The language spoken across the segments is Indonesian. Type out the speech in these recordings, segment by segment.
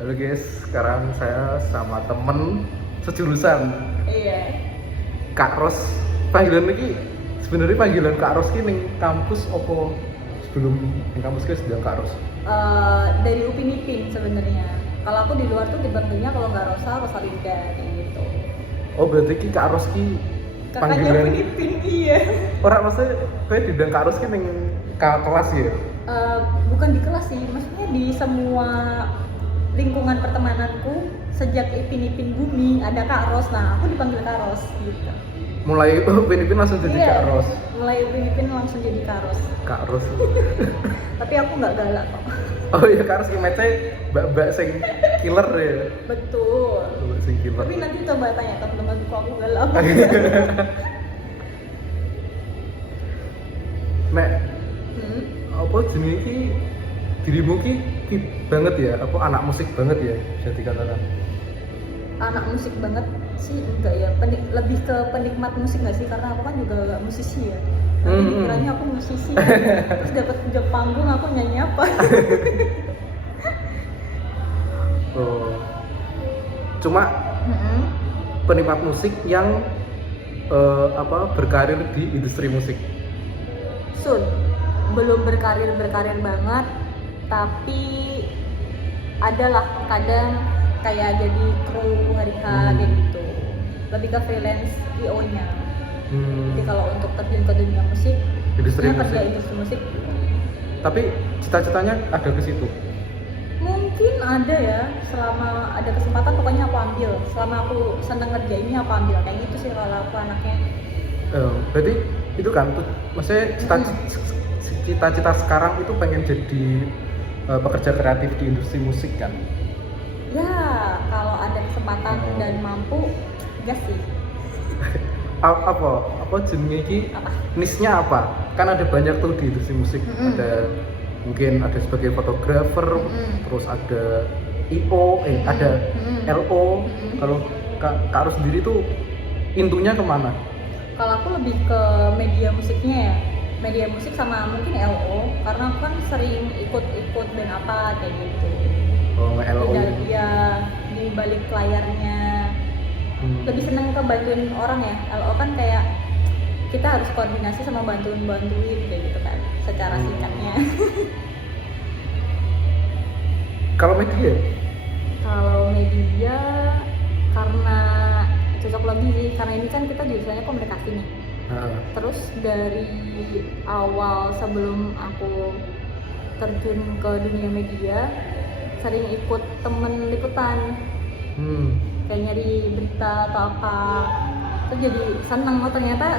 Halo guys, sekarang saya sama temen sejurusan Iya. Kak Ros. Panggilan ini sebenarnya panggilan Kak Ros ini ning kampus opo sebelum ning kampus guys bilang Kak Ros. Dari Upin Ipin sebenarnya. Kalau aku di luar tuh dipanggilnya kalau nggak Rosa, Rosalinda kayak gitu. Oh berarti ki Kak Ros ki Kakaknya panggilan Upin Ipin, iya. orang maksudnya kayak dibilang Kak Ros ki ning kelas ya. Bukan di kelas sih, maksudnya di semua lingkungan pertemananku sejak Ipin Ipin booming ada Kak Ros. Nah, aku dipanggil Kak Ros gitu. Mulai Upin langsung jadi Iya, Kak Ros. mulai Upin Ipin langsung jadi Kak Ros. Kak Ros. Tapi aku nggak galak kok. Oh iya Kak Ros image-nya mbak-mbak sing killer ya. Betul. Mbak sing killer. Tapi nanti coba tanya teman-temanku aku galak. Nek Hmm? apa jenis ki dirimu ki banget ya apa anak musik banget ya bisa dikatakan. Anak musik banget sih enggak ya, lebih ke penikmat musik nggak sih, karena aku kan juga nggak musisi ya. Nanti dikiranya aku musisi terus dapat job panggung aku nyanyi apa. Oh. Cuma penikmat musik yang berkarir di industri musik. Soon, belum berkarir banget, tapi adalah kadang kayak jadi kru hari-H kayak gitu, lebih ke freelance PO-nya. Jadi kalau untuk terjun ke dunia musik, Industri ya musik. kerja industri musik. Tapi cita-citanya ada ke situ. Mungkin ada ya, selama ada kesempatan pokoknya aku ambil. Selama aku seneng ngerjainnya aku ambil, kayak gitu sih kalau aku anaknya. Berarti itu kan maksudnya cita-cita sekarang itu pengen jadi pekerja kreatif di industri musik kan. Ya, kalau ada kesempatan dan mampu, gas sih. apa jenenge iki Apa? niche-nya apa? Kan ada banyak tuh di industri musik. Ada mungkin ada sebagai fotografer, terus ada IO, ada LO. Kalau Kak Arus sendiri tuh intunya kemana? Kalau aku lebih ke media musiknya ya, media musik sama mungkin LO, karena aku kan sering ikut band apa kayak gitu. Oh, LO. Ya, di balik layarnya. Lebih seneng ke bantuin orang ya. LO kan kayak kita harus koordinasi sama bantuin kayak gitu kan, secara singkatnya. Kalau media? Kalau media karena cocok lagi sih, karena ini kan kita jurusannya komunikasi nih. Terus dari awal sebelum aku terjun ke dunia media, sering ikut temen liputan. Kayak nyari berita atau apa, terus jadi seneng, oh ternyata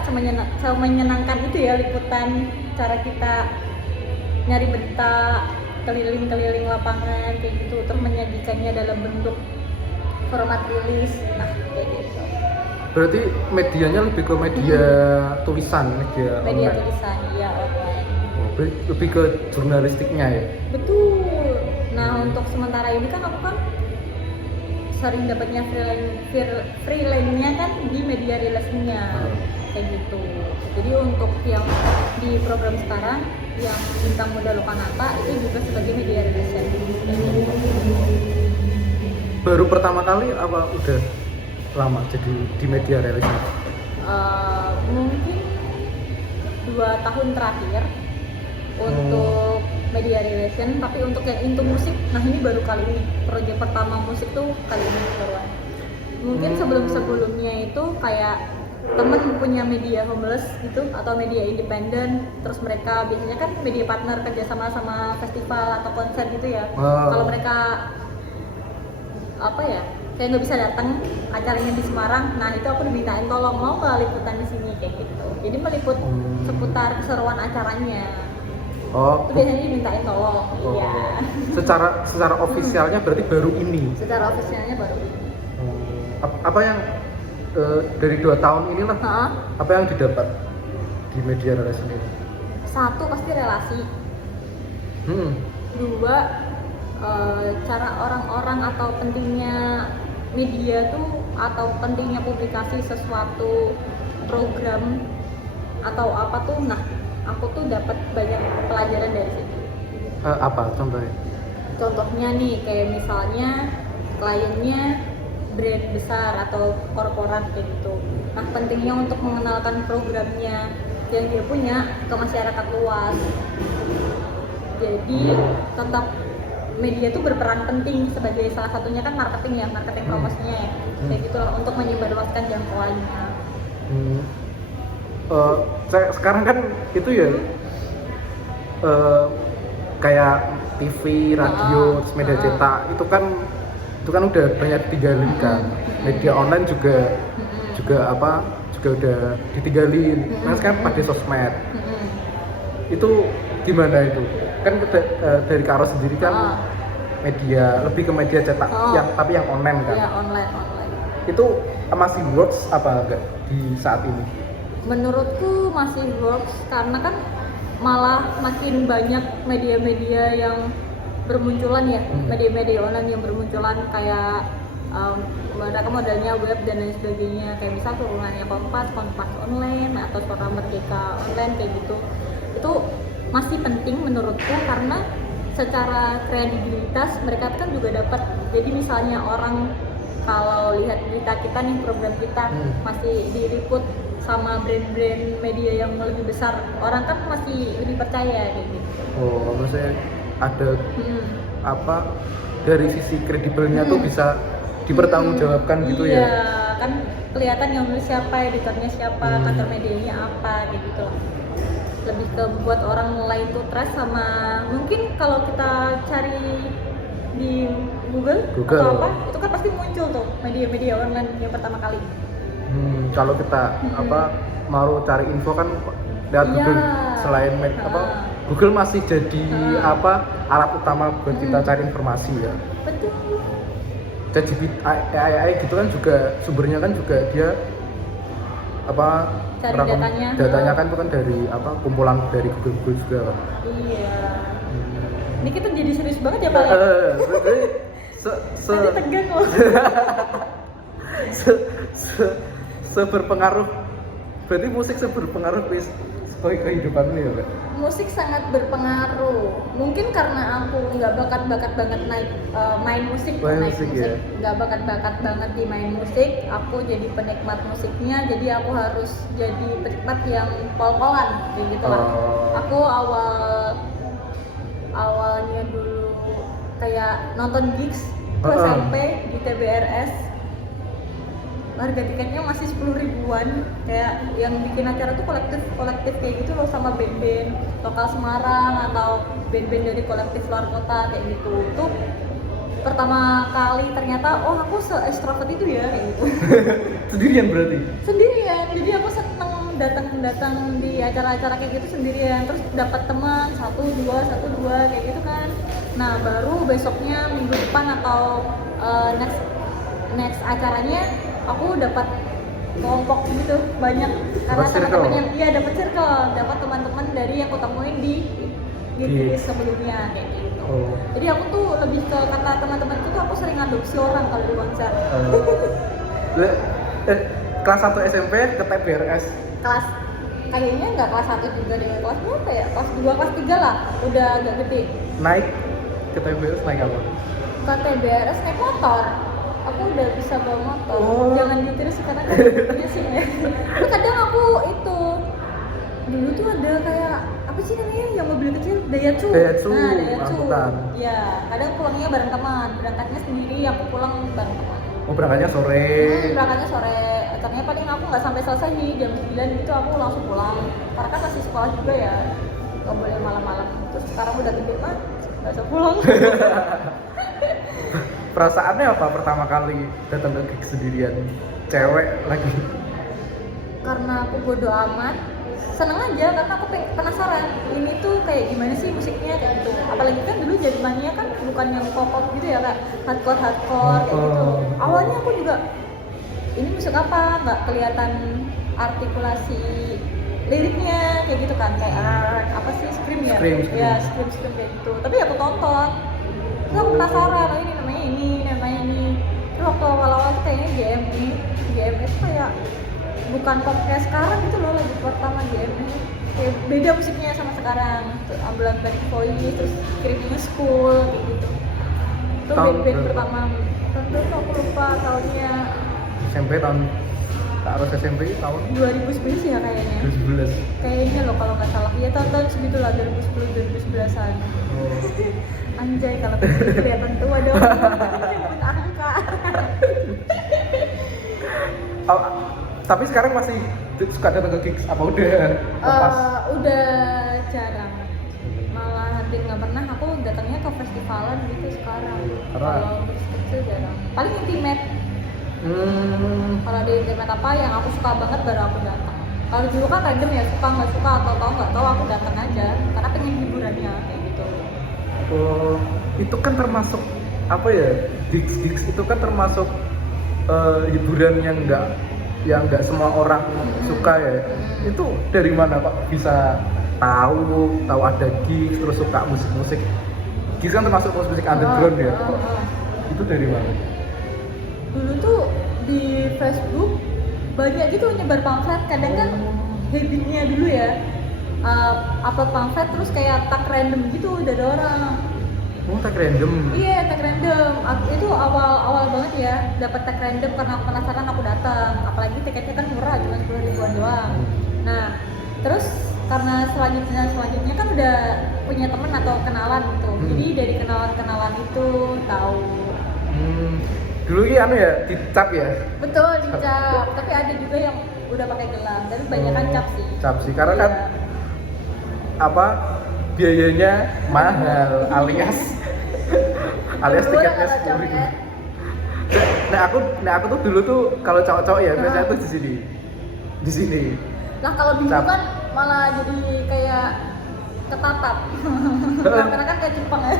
semenyenangkan itu ya liputan, cara kita nyari berita keliling lapangan kayak gitu, terus menyajikannya dalam bentuk format rilis, nah kayak gitu. Berarti medianya lebih ke media tulisan, media online. Tulisan, iya online. Oh, lebih ke jurnalistiknya ya? Betul. Nah untuk sementara ini kan aku kan sering dapatnya freelance-nya kan di media relasinya kayak gitu. Jadi untuk yang di program sekarang yang Bintang Muda Lokanata itu juga sebagai media relation. Baru pertama kali apa udah lama jadi di media relasi? Mungkin 2 tahun terakhir untuk media relation, tapi untuk yang into musik, nah ini baru kali ini, proyek pertama musik tuh kali ini baruan. Mungkin sebelumnya itu kayak temen punya media homeless gitu atau media independen, terus mereka biasanya kan media partner kerjasama sama festival atau konser gitu ya. Kalau mereka apa ya, kayak nggak bisa datang acaranya di Semarang, nah itu aku dimintain tolong mau ke liputan di sini kayak gitu. Jadi meliput seputar keseruan acaranya. Oh, Itu biasanya dimintain tolong. Iya. Secara ofisialnya berarti baru ini. Secara ofisialnya baru ini. Apa yang dari 2 tahun inilah apa yang didapat di media relasi ini? 1 pasti relasi. 2 cara orang-orang atau pentingnya media tuh atau pentingnya publikasi sesuatu program atau apa tuh, nah aku tuh dapat banyak pelajaran dari situ. Apa contohnya? Contohnya nih kayak misalnya kliennya brand besar atau korporat kayak gitu. Nah pentingnya untuk mengenalkan programnya yang dia punya ke masyarakat luas. Jadi tetap media tuh berperan penting sebagai salah satunya kan marketing promosinya ya. Kayak gitu lah, untuk menyebarluaskan jangkauannya. Sekarang kan itu ya kayak TV, radio, media cetak itu kan udah banyak ditinggalin kan. Media online juga udah ditinggalin. Nah sekarang pakai sosmed. Itu gimana itu? Kan dari Karo sendiri kan media lebih ke media cetak tapi yang online kan. Iya, online. Itu masih works apa enggak di saat ini? Menurutku masih works karena kan malah makin banyak media-media yang bermunculan ya, media-media online yang bermunculan kayak mereka modalnya web dan lain sebagainya, kayak misal turunannya Kompas online atau Suara Merdeka online kayak gitu. Itu masih penting menurutku karena secara kredibilitas mereka kan juga dapat. Jadi misalnya orang kalau lihat berita kita nih, program kita masih diliput sama brand-brand media yang lebih besar, orang kan masih lebih percaya kayak gitu. Oh, maksudnya ada dari sisi kredibelnya tuh bisa dipertanggungjawabkan gitu ya? Iya, kan kelihatan yang nulis siapa, editornya siapa, kantor medianya apa kayak gitu lah. Lebih ke buat orang mulai itu trust sama mungkin kalau kita cari di Google atau apa, itu kan pasti muncul tuh media-media online yang pertama kali. Kalau kita mau cari info kan lewat Google, selain Google masih jadi alat utama buat kita cari informasi ya. Betul. ChatGPT AI gitu kan juga sumbernya kan juga dia cari datanya kan itu kan dari kumpulan dari Google juga kan. Iya. Ini kita jadi serius banget ya Pak. Nanti tegang loh. Seberpengaruh, berarti musik seberpengaruh sebagai kehidupanmu ya Pak? Musik sangat berpengaruh. Mungkin karena aku nggak bakat banget main musik, ya? Nggak bakat banget di main musik. Aku jadi penikmat musiknya, jadi aku harus jadi penikmat yang pol-polan kayak gitu lah. Aku awalnya dulu kayak nonton gigs SMP di TBRS. Harga tiketnya masih 10 ribuan, kayak yang bikin acara tuh kolektif kayak gitu loh, sama band-band lokal Semarang atau band-band dari kolektif luar kota kayak gitu. Tuh pertama kali ternyata aku se-extrovert itu ya kayak gitu. Sendirian berarti? Sendirian, jadi aku seneng datang di acara-acara kayak gitu sendirian, terus dapat teman satu dua kayak gitu kan. Nah baru besoknya minggu depan atau next acaranya aku dapat kelompok gitu banyak karena teman-teman yang dapat circle, dapat teman-teman dari yang aku temuin di sebelumnya kayak gitu. Jadi aku tuh lebih ke kata teman-temanku tuh aku sering adopsi orang kalau di konser. Kelas 1 SMP ke TBRS? Kayaknya nggak kelas 1 juga deh, kelas berapa ya? Kelas 2, kelas 3 lah, udah agak gede. Naik ke TBRS naik apa? Ke TBRS naik motor. Aku udah bisa bawa motor. Jangan nyetir sih karena kan punya sih ya. Tapi kadang aku itu dulu tuh ada kayak apa sih namanya yang mobil kecil, Daihatsu. Nah, Daihatsu. Ya, kadang pulangnya bareng teman, berangkatnya sendiri, aku pulang bareng teman. Berangkatnya sore. Berangkatnya sore. Acaranya paling aku nggak sampai selesai nih, jam 9 gitu aku langsung pulang. Karena kan masih sekolah juga ya, nggak boleh malam-malam. Terus sekarang udah gede mah nggak bisa pulang. Perasaannya apa pertama kali datang ke gigs sendirian, cewek lagi? Karena aku bodo amat, seneng aja karena aku penasaran ini tuh kayak gimana sih musiknya kayak gitu. Apalagi kan dulu zamannya kan bukan yang pop gitu ya kak, hardcore kayak gitu. Awalnya aku juga ini musik apa, nggak kelihatan artikulasi liriknya kayak gitu kan, kayak apa sih scream ya, ya scream kayak gitu. Tapi aku tonton, terus aku penasaran, ini namanya ini. Terus waktu awal-awal tuh kayaknya GME tuh kayak bukan pop kayak sekarang gitu loh, lagi pertama GME kayak beda musiknya sama sekarang. Ambulan Bad Boy, terus Screaming School kayak gitu. itu Tahun band berapa? pertama. Tahun berapa aku lupa tahunnya. SMP tahun tak harus SMP tahun 2010 ya kayaknya. 2011. Kayaknya loh kalau nggak salah. Ya tahun-tahun segitu lah 2010 2011-an. Oh. Anjay kalau kecil kelihatan tua dong. Nyebut angka. Oh, tapi sekarang masih suka datang ke gigs apa udah lepas? Udah jarang. Malah hampir nggak pernah aku datangnya ke festivalan gitu sekarang. Karena- Kalau gigs kecil jarang. Paling intimate. Kalau ada intimate apa yang aku suka banget baru aku datang. Kalau dulu kan random ya, suka nggak suka atau tahu nggak tahu aku datang aja karena pengen hiburannya kayak gitu. Oh, itu kan termasuk apa ya? Gigs itu kan termasuk hiburan yang nggak semua orang suka ya. Itu dari mana Pak bisa tahu ada gigs terus suka musik-musik? Gigs kan termasuk musik underground ya. Itu dari mana? Dulu tuh di Facebook banyak gitu nyebar pamflet, kadang kan habitnya dulu ya upload pamflet terus kayak tag random gitu dari orang. Oh, tag random. Iya, tag random. Itu awal banget ya, dapat tag random karena aku penasaran aku datang. Apalagi tiketnya kan murah, cuma 10 ribuan doang. Nah, terus karena selanjutnya kan udah punya temen atau kenalan gitu. Jadi dari kenalan itu tahu. Dulu ini anu ya, dicap ya? Betul, dicap. Tapi ada juga yang udah pakai gelang, tapi kebanyakan cap sih. Cap sih, karena kan Iya. apa biayanya mahal alias Berdua tiketnya kalau 10.000. copet. Nah aku tuh dulu tuh kalau cowok-cowok ya biasanya tuh di sini. Nah kalau bingung Cap. kan malah jadi kayak ketatap. Karena kan kayak Jepang ya.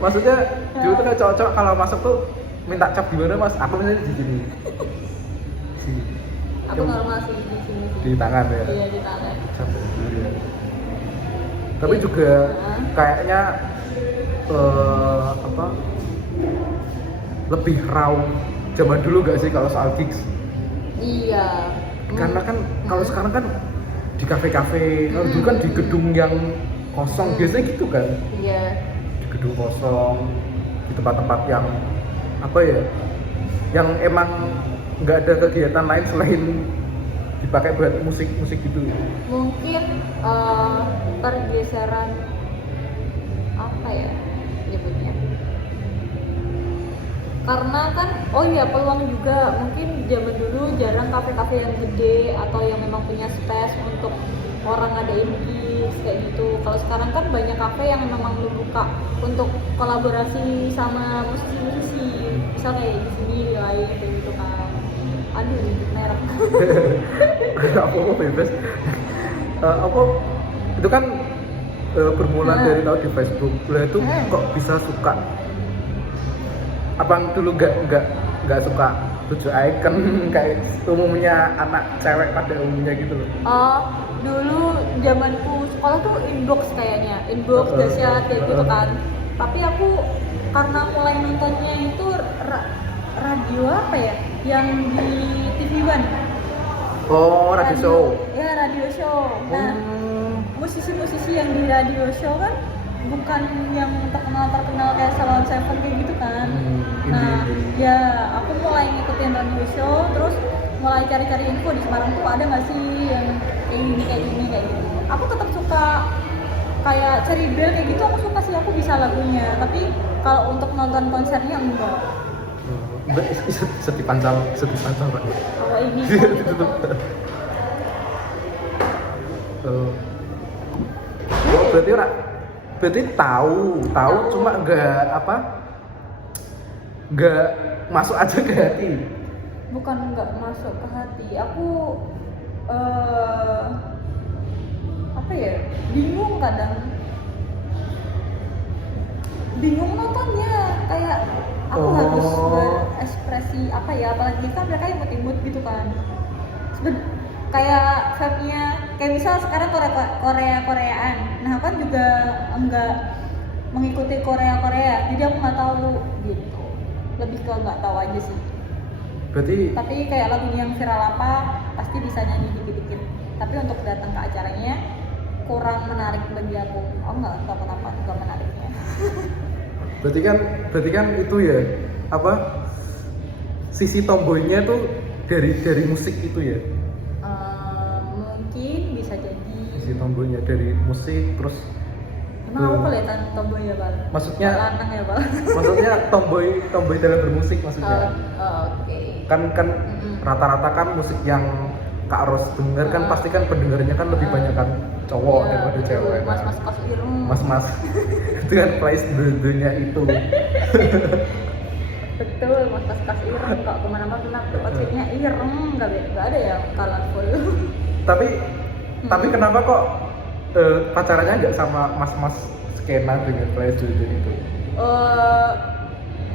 Maksudnya dulu tuh kayak cowok-cowok kalau masuk tuh minta cap gimana mas? Aku misalnya di sini. Sini. Aku normal sih di sini sih. Di tangan ya. Iya di tangan. Cap. Tapi juga kayaknya apa lebih raw zaman dulu gak sih kalau soal gigs? Iya. Karena kan kalau sekarang kan di kafe-kafe, kalau dulu kan di gedung yang kosong biasanya gitu kan, Iya. di gedung kosong, di tempat-tempat yang apa ya, yang emang nggak ada kegiatan lain selain dipakai buat musik gitu. Mungkin pergeseran apa ya nyebutnya? Karena kan, oh iya peluang juga mungkin zaman dulu jarang kafe-kafe yang gede atau yang memang punya space untuk orang ngadain gigs kayak gitu. Kalau sekarang kan banyak kafe yang memang membuka untuk kolaborasi sama musisi-musisi, misal kayak di sini di lain kayak gitu kan. Aduh, nyebut merek. Apa bebas? Apa itu kan bermula dari tahu di Facebook. Lah itu kok bisa suka? Apa dulu nggak suka 7 icon kayak umumnya anak cewek pada umumnya gitu loh? Oh, dulu zamanku sekolah tuh inbox kayaknya, inbox dahsyat kayak gitu kan. Tapi aku karena mulai nontonnya itu radio apa ya? Yang di TV One. Oh, radio show. Ya, radio show. Nah, musisi-musisi yang di radio show kan bukan yang terkenal kayak Salon Seven kayak gitu kan. Nah, ya aku mulai ngikutin radio show, terus mulai cari-cari info di Semarang tuh ada nggak sih yang kayak gini kayak gitu. Aku tetap suka kayak cari bel kayak gitu, aku suka sih, aku bisa lagunya. Tapi kalau untuk nonton konsernya enggak. Seti pancal Pak. Kalau ini Oh, berarti tahu cuma nggak masuk aja ke hati. bukan nggak masuk ke hati, aku apa ya, bingung nontonnya, kayak aku harus berekspresi apa ya, apalagi kan mereka imut-imut gitu kan. Kayak vibe-nya kayak misal sekarang Koreaan. Nah, aku kan juga enggak mengikuti Korea, jadi aku nggak tahu gitu. Lebih ke nggak tahu aja sih. Berarti Tapi kayak lagu yang viral apa pasti bisa nyanyi dikit-dikit. Tapi untuk datang ke acaranya kurang menarik bagi aku. Oh nggak tahu kenapa juga menariknya. berarti kan itu ya apa sisi tomboynya tuh dari musik itu ya. Mungkin bisa jadi. Sisi tomboynya dari musik terus. Emang aku kelihatan tomboy ya, Bal? Maksudnya Lanang ya, Bal? maksudnya tomboy dalam bermusik maksudnya. Oke. Kan rata-rata kan musik yang Kak Ros denger kan pasti kan pendengarnya kan lebih banyak kan cowok daripada cewek. Mas-mas kos irung. Mas-mas itu kan place dunia itu. Betul, mas-mas kos irung kok kemana-mana outfitnya ireng, nggak ada yang colorful. Tapi kenapa kok pacarannya nggak sama mas-mas skena dengan place dunia itu?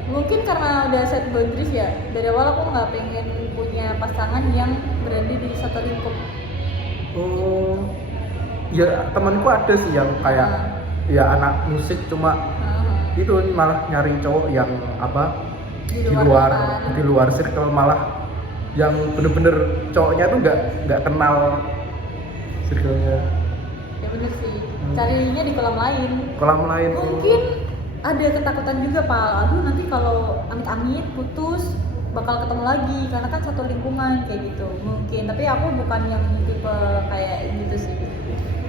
Mungkin karena udah set boundaries ya. Dari awal aku nggak pengen punya pasangan yang berada di satu lingkup. Ya temanku ada sih yang kayak ya anak musik cuma itu malah nyari cowok yang apa di luar circle, malah yang bener-bener cowoknya tuh nggak kenal circle-nya. Ya bener sih. Carinya di kolam lain. Mungkin ada ketakutan juga, Pak. Aduh, nanti kalau amit-amit putus bakal ketemu lagi karena kan satu lingkungan kayak gitu. Mungkin, tapi aku bukan yang tipe kayak gitu sih.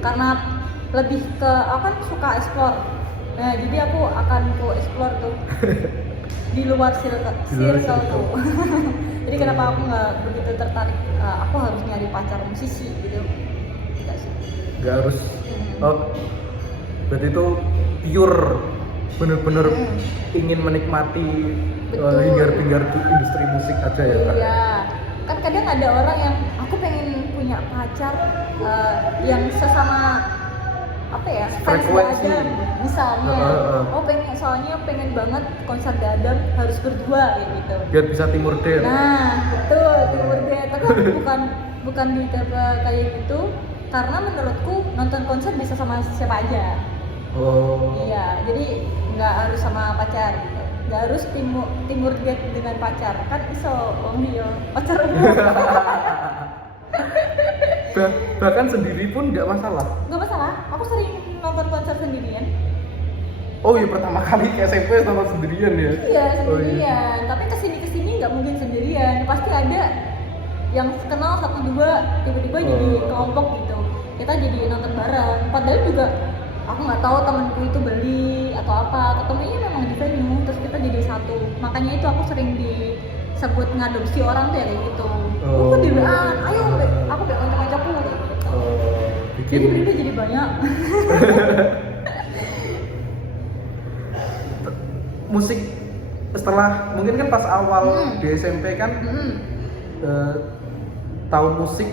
Karena lebih ke aku kan suka explore. Nah, jadi aku akan explore tuh di luar circle-ku. Jadi kenapa aku nggak begitu tertarik? Aku harus nyari pacar musisi gitu. Enggak sih. Nggak harus. Oh, berarti itu pure bener-bener ingin menikmati hingar-bingar di industri musik aja ya Kak? Iya, kan kadang ada orang yang aku pengen punya pacar yang sesama apa ya, fans Dadam misalnya. Soalnya pengen banget konser Dadam harus berdua kayak gitu. Biar bisa Timur Den. Nah, betul Timur Den. Tapi aku bukan di tipe kayak gitu, karena menurutku nonton konser bisa sama siapa aja. Iya, jadi nggak harus sama pacar gitu. Nggak harus timur date dengan pacar, kan iso wong dia pacar umum. Bahkan sendiri pun nggak masalah. Nggak masalah, aku sering nonton konser sendirian. Oh iya, pertama kali ke SMP nonton sendirian ya? Iya, sendirian. Tapi kesini nggak mungkin sendirian, pasti ada yang kenal satu dua, tiba-tiba jadi kelompok gitu. Kita jadi nonton bareng, padahal juga aku nggak tahu temanku itu beli atau apa, ketemunya memang di venue, terus kita jadi satu. Makanya itu aku sering disebut ngadopsi orang tuh ya kayak gitu. Aku di WA, ayo aku bilang kanca-kancaku kayak gitu. Jadi beli jadi banyak. Musik setelah mungkin kan pas awal di SMP kan tahu musik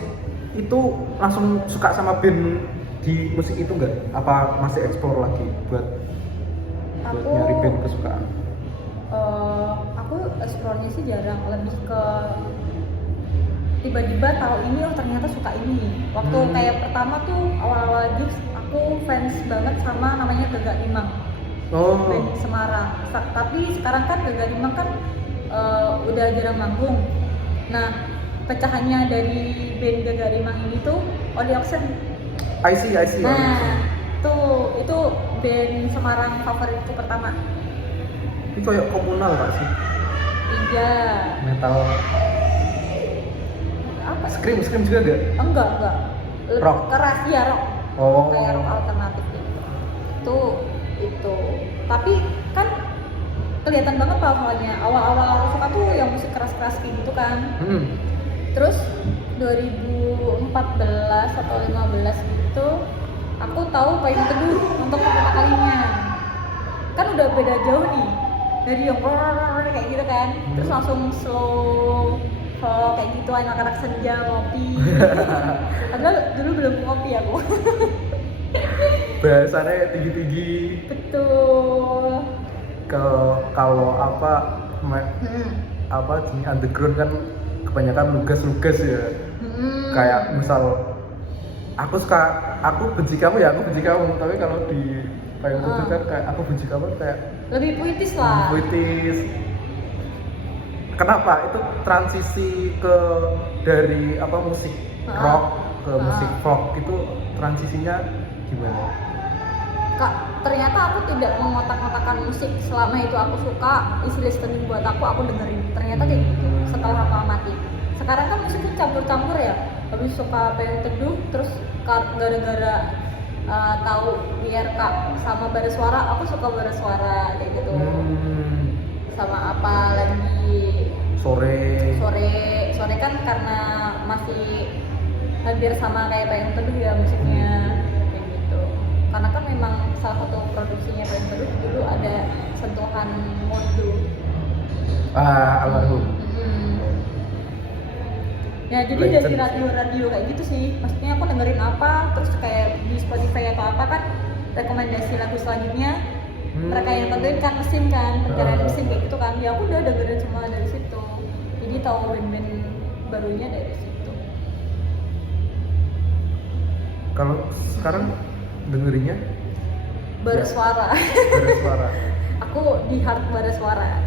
itu langsung suka sama band di musik itu enggak? Apa masih explore lagi buat nyari band kesukaan? Aku explore-nya sih jarang, lebih ke tiba-tiba tahu ini, oh ternyata suka ini. Waktu kayak pertama tuh awal-awal gigs aku fans banget sama namanya Gagak Limang. Band Semarang. Tapi sekarang kan Gagak Limang kan udah jarang manggung. Nah, pecahannya dari band Gagak Limang ini tuh Oli Oxen. I see. Nah, itu band Semarang favoritku pertama. Itu kayak komunal Kak sih? Iya. Metal. Apa? Scream juga ada? Enggak. Rock? Keras, ya rock. Kayak rock alternatif gitu. Itu. Tapi kan kelihatan banget soalnya awal-awal aku suka tuh yang musik keras-keras gitu kan. Terus 2014 atau 15 gitu aku tahu Payung Teduh untuk pertama kalinya. Kan udah beda jauh nih dari yang kayak gitu kan, terus langsung slow kayak gitu, anak-anak senja ngopi. Padahal dulu belum ngopi aku. Bahasanya tinggi-tinggi. Betul. Kalau apa jenis underground kan kebanyakan lugas ya. Kayak misal aku benci kamu ya, aku benci kamu. Tapi kalau di Payung Teduh kan kayak aku benci kamu kayak lebih puitis lah. Puitis. Kenapa? Itu transisi dari musik rock ke musik folk itu transisinya gimana? ternyata aku tidak mengotak-ngotakan musik. Selama itu aku suka, easy listening buat aku dengerin. Ternyata kayak gitu setelah aku amati. Sekarang kan musik tuh campur-campur ya, habis suka pengen teduh, terus gara-gara tahu biar Kak sama Bara Suara, aku suka Bara Suara kayak gitu. Sama apa lagi, sore kan karena masih hampir sama kayak pengen teduh ya musiknya kayak gitu. Karena kan memang salah satu produksinya pengen teduh dulu ada sentuhan Mondo. Almarhum. Ya jadi dari radio kayak gitu sih, maksudnya aku dengerin apa, terus kayak di Spotify atau apa kan rekomendasi lagu selanjutnya mereka yang tentuin kan mesin kan, pencarian mesin kayak gitu kan, ya aku udah dengerin semua dari situ, jadi tahu band-band barunya dari situ. Kalau sekarang dengerinnya Bara Suara. Aku di hard Bara Suara.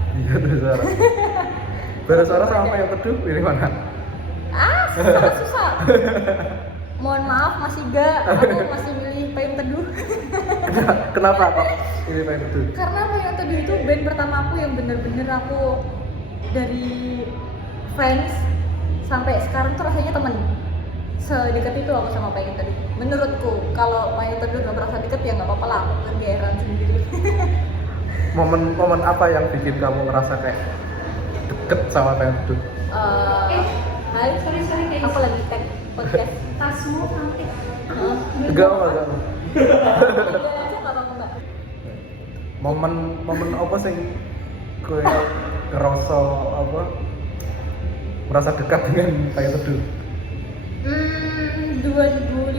Bara Suara sama yang teduh pilih mana? Susah. Mohon maaf Mas Iga, aku masih milih Payung Teduh. Kenapa kok ini Payung Teduh? Karena Payung Teduh itu band pertama aku yang bener-bener aku dari fans sampai sekarang tuh rasanya temen. Sedekat itu aku sama Payung Teduh. Menurutku kalau Payung Teduh gak merasa deket ya nggak apa-apa lah, aku kan geran sendiri. Momen apa yang bikin kamu ngerasa kayak deket sama Payung Teduh? Hai, sorry, aku lagi tag podcast. Tasmu sampai. Enggak. Aja nggak apa-apa. Momen apa sih kowe ngerasa apa merasa dekat dengan Payung Teduh? 2015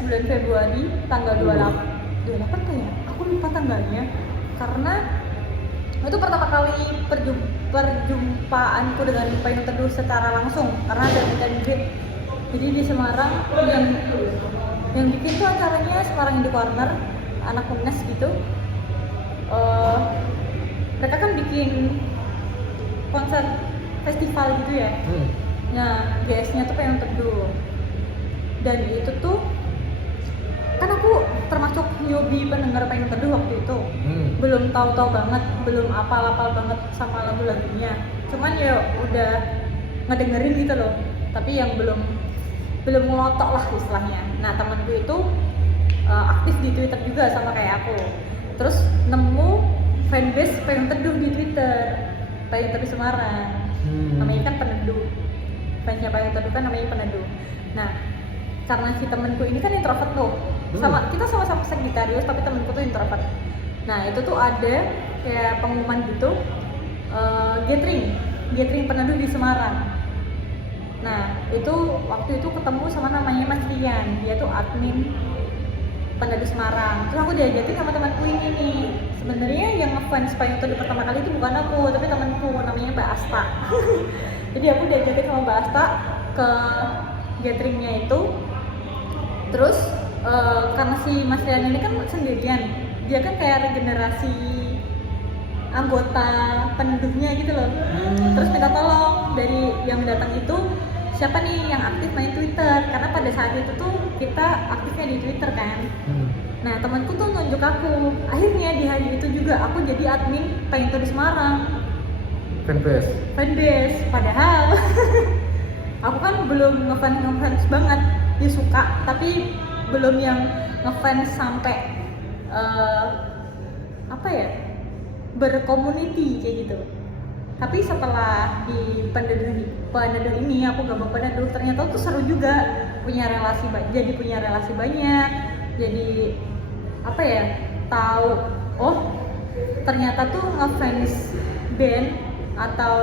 bulan Februari tanggal 28 kayaknya. Aku lupa tanggalnya karena itu pertama kali perjumpaanku dengan Payung Teduh secara langsung karena ada meet and greet. Jadi di Semarang yang bikin tuh acaranya Semarang Indie Corner, anak UNES gitu. Mereka kan bikin konser festival gitu ya. Nah, guestnya tuh Payung Teduh. Dan itu tuh kan aku termasuk newbie pendengar Payung Teduh waktu itu. Belum tahu banget, belum apal banget sama lagu-lagunya. Cuman ya udah ngedengerin gitu loh. Tapi yang belum ngelotok lah istilahnya. Nah, temanku itu aktif di Twitter juga sama kayak aku. Terus nemu fanbase Payung Teduh di Twitter. Payung Teduh Semarang. Namanya kan Peneduh. Fansnya Payung Teduh kan namanya Peneduh. Nah, karena si temenku ini kan introvert tuh. Kita sama-sama Sagittarius tapi temenku tuh introvert. Nah, itu tuh ada kayak pengumuman gitu, gathering Peneduh di Semarang. Nah, itu waktu itu ketemu sama namanya Mas Rian, dia tuh admin Peneduh Semarang. Terus aku diajakin sama temanku ini nih. Sebenarnya yang ngefans Payung Teduh pertama kali itu bukan aku, tapi temanku namanya Mbak Asta. Jadi aku diajakin sama Mbak Asta ke gatheringnya itu. Terus karena si Mas Rian ini kan sendirian, dia kan kayak regenerasi anggota Peneduhnya gitu loh. Terus minta tolong dari yang datang itu siapa nih yang aktif main Twitter, karena pada saat itu tuh kita aktifnya di Twitter kan. Nah, temanku tuh nunjuk aku. Akhirnya di hari itu juga aku jadi admin Payung Teduh Semarang. Fanbase. Padahal aku kan belum ngefans banget. Dia suka, tapi belum yang ngefans sampai berkomuniti kayak gitu. Tapi setelah di Peneduh ini aku gabung Peneduh, ternyata tuh seru juga, punya relasi banyak, jadi tahu ternyata tuh ngefans band atau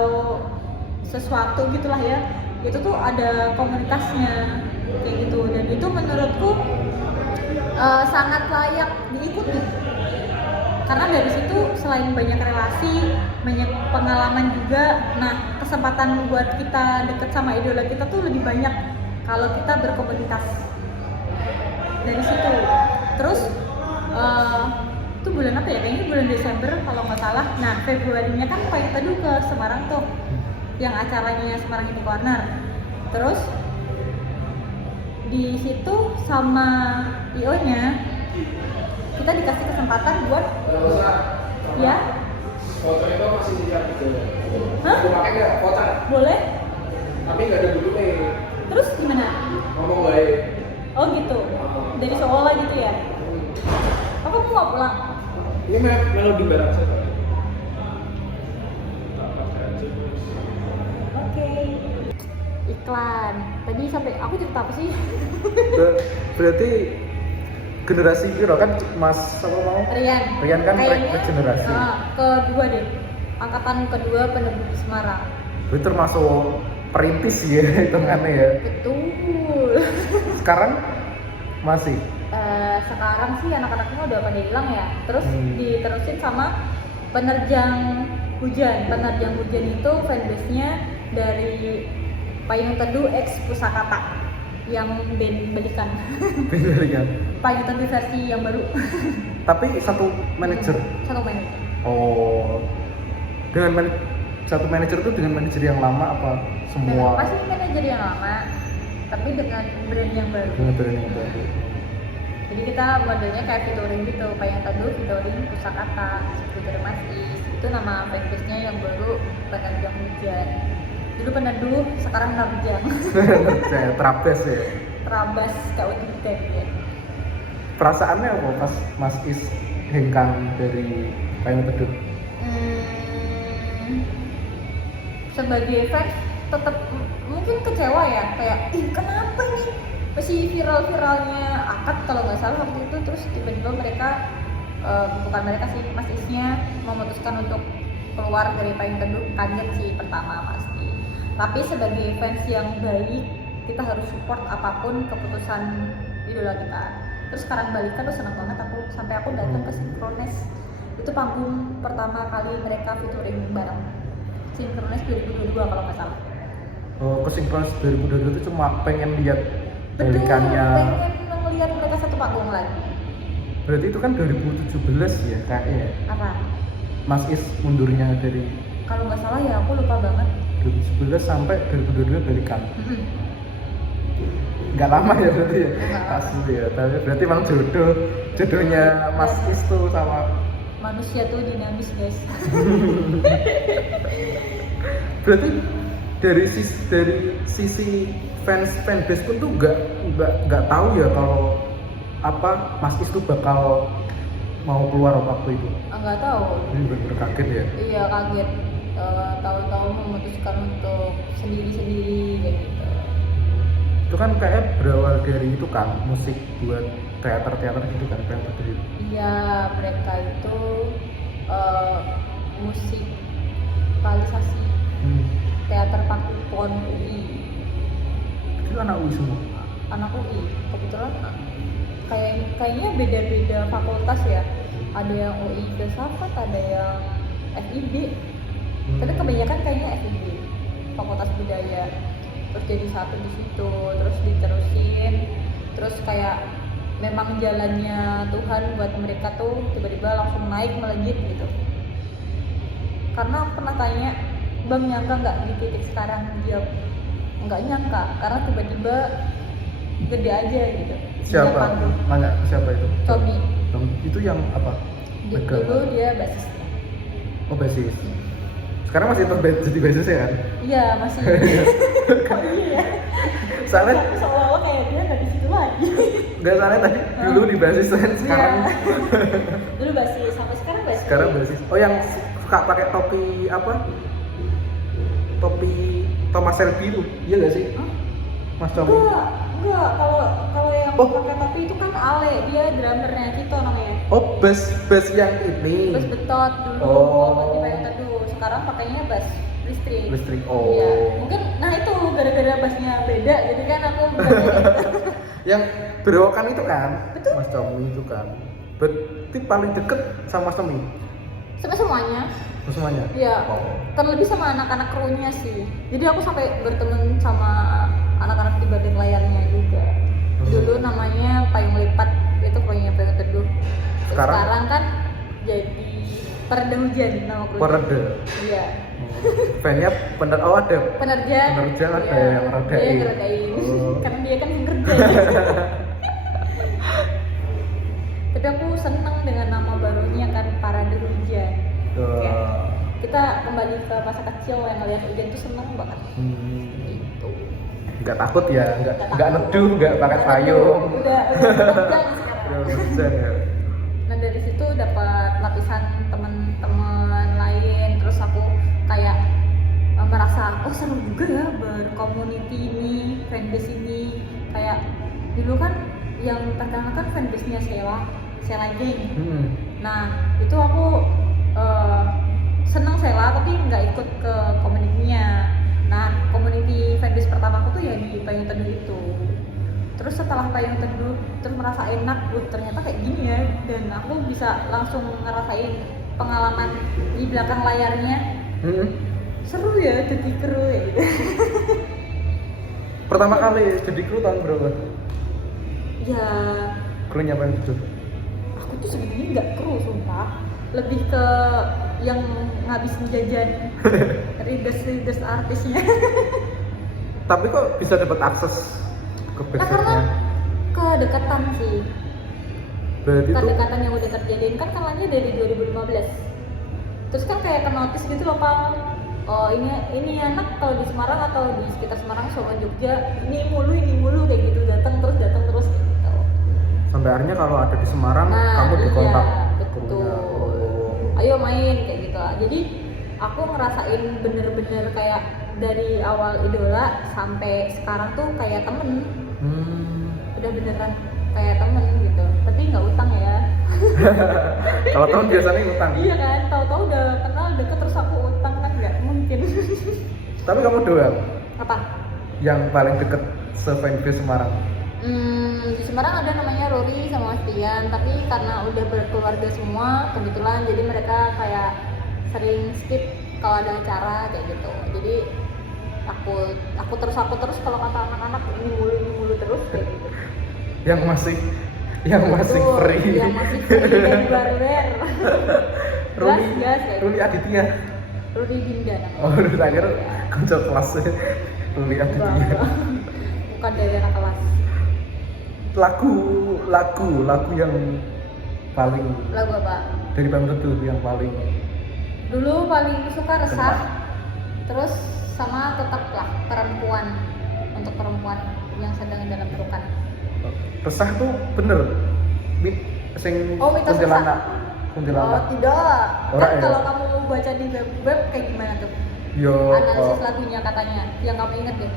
sesuatu gitulah ya, itu tuh ada komunitasnya kayak gitu, dan itu menurutku sangat layak diikuti. Karena dari situ selain banyak relasi, banyak pengalaman juga. Nah, kesempatan buat kita deket sama idola kita tuh lebih banyak kalau kita berkomunitas. Dari situ. Terus itu bulan apa ya? Kayaknya bulan Desember kalau nggak salah. Nah, Februarinya kan Payung Teduh ke Semarang tuh, yang acaranya Semarang Indie Corner. Terus di situ sama IO-nya kita dikasih kesempatan buat ya. Voucher itu masih tidak ada. Hah? Aku pakai nggak voucher? Boleh? Tapi nggak ada butuhnya. Terus gimana? Ngomong baik. Oh gitu. Dari sekolah gitu ya. Apa mau nggak pulang? Ini melodi barang saya. Oke. Iklan. Tadi sampai aku cerita apa sih? Berarti generasi kira kan Mas apa mau? Rian kan regenerasi. Kedua deh. Angkatan kedua penerbit di Semarang. Itu termasuk perintis ya hitungannya ya. Betul. Sekarang masih. Sekarang sih anak-anaknya udah pada hilang ya. Terus diterusin sama Penerjang Hujan. Penerjang Hujan itu fanbase-nya dari Payung Teduh X Pusakata yang band balikan. Balikan. Payung Teduh versi yang baru. Tapi satu manajer. Satu manajer. Oh. Dengan satu manajer itu dengan manajer yang lama apa semua? Pasti manajer yang lama, tapi dengan brand yang baru. Dengan brand yang baru. Jadi kita modelnya kayak featuring gitu, Payung Teduh featuring Pusakata, featuring Mas Is. Itu nama fanbase-nya yang baru Penerjang Hujan. Dulu Peneduh, sekarang Nerjang. Saya Trabas ya. Trabas KUT ya. Perasaannya apa pas Mas Is hengkang dari Payung Teduh? Sebagai fans tetap mungkin kecewa ya, kayak kenapa nih masih viral-viralnya akad kalau nggak salah waktu itu, terus tiba-tiba mereka bukan mereka sih, Mas Isnya memutuskan untuk keluar dari Payung Teduh. Kaget sih pertama pasti, tapi sebagai fans yang baik kita harus support apapun keputusan idola kita. Terus sekarang balikan tuh seneng banget aku, sampai aku datang ke Synchronize. Itu panggung pertama kali mereka featuring bareng. Synchronize 2022 kalau nggak salah. Oh, ke Synchronize 2022 itu cuma pengen lihat balikannya. Pengen ngeliat mereka satu panggung lagi. Berarti itu kan 2017 ya kayaknya. Apa? Mas Is mundurnya dari Kalau nggak salah ya, aku lupa banget. 2011 sampai 2022 balikan. Nggak lama ya berarti ya? Asli ya, tapi berarti emang jodohnya Mas Is tuh sama Manusia tuh dinamis guys. berarti dari sisi fanbase pun tuh nggak tahu ya kalau apa Mas Is tuh bakal mau keluar waktu itu. Nggak tahu. Ini bener kaget ya. Iya kaget. Tahu-tahu memutuskan untuk sendiri-sendiri kayak gitu. Itu kan kayak berawal dari itu kan musik buat teater gitu kan, teater itu. Iya, mereka itu musikalisasi teater Pakupon UI. Itu anak UI semua. Anak UI, kebetulan kayaknya beda-beda fakultas ya. Ada yang UI Filsafat, ada yang FIB. Tapi kebanyakan kayaknya FIB, Fakultas Budaya. Terus jadi satu di situ, terus diterusin, terus kayak memang jalannya Tuhan buat mereka tuh tiba-tiba langsung naik melejit gitu. Karena aku pernah tanya, Bang nyangka nggak di titik sekarang? Dia nggak nyangka, karena tiba-tiba gede aja gitu. Siapa? Nanya siapa itu? Tommy. Itu yang apa? Dulu dia basisnya. Oh basis. Sekarang masih tetap jadi basis ya kan? Iya masih. Kok iya? Soalnya Seolah-olah kayak dia nggak di situ lagi. Nggak, soalnya tadi dulu di basis kan, sekarang dulu basis, sampai sekarang basis. Sekarang basis. Oh yang suka pakai topi apa? Topi Thomas Shelby itu, iya nggak sih? Mas Tommy? Enggak. Kalau yang pakai topi itu kan Ale, dia drummernya gitu namanya. Oh, bass yang ini. Bass betot dulu. Oh. Di Payung Teduh. Sekarang pakainya bass listrik. Oh. Iya. Mungkin nah itu gara-gara bassnya beda, jadi kan aku Yang berewokan itu kan? Betul. Mas Tommy itu kan. Berarti paling deket sama Mas Tommy? sampai semuanya. Semuanya? Iya. Oh. Terlebih sama anak-anak krunya sih. Jadi aku sampai berteman sama anak-anak di bagian layarnya juga. Dulu namanya Payung Lipat, itu krunya Payung Teduh. Sekarang kan jadi Pereda Hujan nama krunya. Pereda. Iya. Fan-nya ada Penerjang ada yang ngeredain. Dia ngeredain. Karena dia kan yang kerja. Tapi aku seneng kembali ke masa kecil yang ngeliat hujan tuh seneng banget. Gitu. Nggak takut ya, nggak takut. neduh, nggak pakai payung. Udah tegang sekarang. Hujan ya. Nah dari situ dapat lapisan teman-teman lain, terus aku kayak merasa oh seru juga ya bercommunity ini, fanbase ini. Kayak dulu kan yang terkenal kan fanbase-nya Sheila Gang. Nah itu aku seneng Sheila tapi nggak ikut ke komunitinya. Nah community fanbase pertama aku tuh ya di Payung Teduh itu. Terus setelah Payung Teduh terus merasa enak, ternyata kayak gini ya, dan aku bisa langsung ngerasain pengalaman di belakang layarnya. Seru ya jadi kru ya gitu. Pertama kali jadi kru tahun berapa? Ya Krunya apa yang itu? aku tuh segini nggak kru sumpah, lebih ke yang ngabisin jajan readers artisnya. Tapi kok bisa dapat akses ke Nah karena website-nya? kedekatan sih, Berarti itu kedekatan yang udah terjadiin kan kanalnya dari 2015. Terus kan kayak ke notice gitu loh Pak, oh ini anak kalau di Semarang atau di sekitar Semarang sama Jogja ini mulu kayak gitu, datang terus gitu. sampai akhirnya kalau ada di Semarang kamu dikontak betul. krunya. Oh. Ayo main kayak gitu lah. Jadi aku ngerasain bener-bener kayak dari awal idola sampai sekarang tuh kayak temen. Udah beneran kayak temen gitu, tapi nggak utang ya. Kalau tahun biasanya utang. Iya kan, tahu-tahu udah kenal deket terus aku utang kan nggak mungkin. Tapi kamu doang Apa? yang paling deket se-fanbase Semarang. Di Semarang ada namanya Rory sama Mas Tian, tapi karena udah berkeluarga semua kebetulan jadi mereka kayak sering skip kalau ada acara kayak gitu. Jadi aku terus kalau kata anak-anak ini mulu terus kayak gitu. Yang masih Betul, free. yang masih free dan barber. Ruli Gas kayak Ruli gitu. Aditya. Ruli Dinda namanya. Oh, udah tak kira kanca kelas Ruli Enggak, Aditya. enggak. Bukan dari anak kelas. Lagu yang paling Lagu apa? dari Payung Teduh yang paling Dulu paling suka Resah. Kenapa? Terus sama Tetaplah Perempuan, untuk perempuan yang sedang dalam pelukan. Resah tuh bener. Sing Oh, mitos kuntilanak. Oh Kuntilanak. tidak. Ora Kan ya? kalau kamu baca di web kayak gimana tuh? Yo, Analisis lagunya katanya, yang kamu inget deh.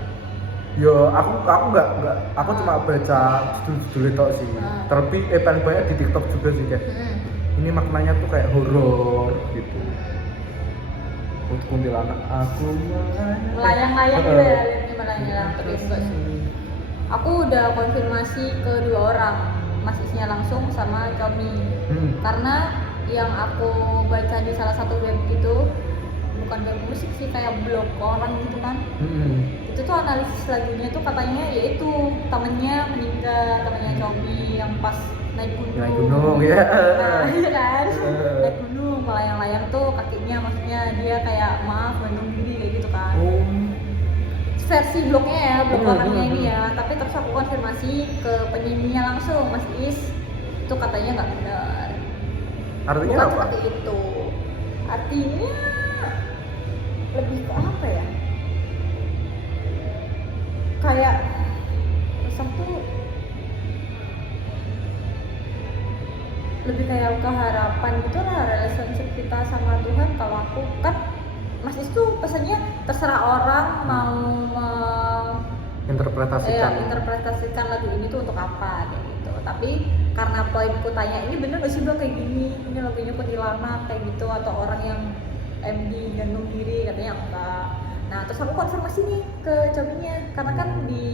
aku nggak aku cuma baca judul itu sih. Terlebih paling banyak di TikTok juga sih kayak. Ini maknanya tuh kayak horor gitu. Untuk kuntilanak aku Melayang-layang gitu ya, liriknya melayang-layang terus enggak sih. Aku udah konfirmasi ke 2 orang, Mas Isnya langsung sama Comi. Karena yang aku baca di salah satu web gitu, bukan web musik sih, kayak blog orang gitu kan. Itu tuh analisis lagunya tuh katanya yaitu temennya meninggal, temennya Comi yang pas naik gunung ya. Nah iya kan, naik gunung melayang-layang tuh kakinya, maksudnya dia kayak maaf gantung diri kayak gitu kan. Versi blognya ya, blog orangnya ini ya, tapi terus aku konfirmasi ke penyanyinya langsung, Mas Is, itu katanya nggak benar. Artinya Bukan apa? seperti itu. Artinya lebih ke apa ya? Kayak Resah tuh lebih kayak ke harapan gitu lah, relationship kita sama Tuhan. Kalau aku kan Mas Is tuh pesannya terserah orang mau interpretasikan lagu ini tuh untuk apa kayak gitu. Tapi karena poinku tanya ini bener gak sih Bang kayak gini, ini lagunya kuntilanak kayak gitu, atau orang yang MD gantung diri, katanya enggak. Nah terus aku konfirmasi nih ke Cominya, karena kan di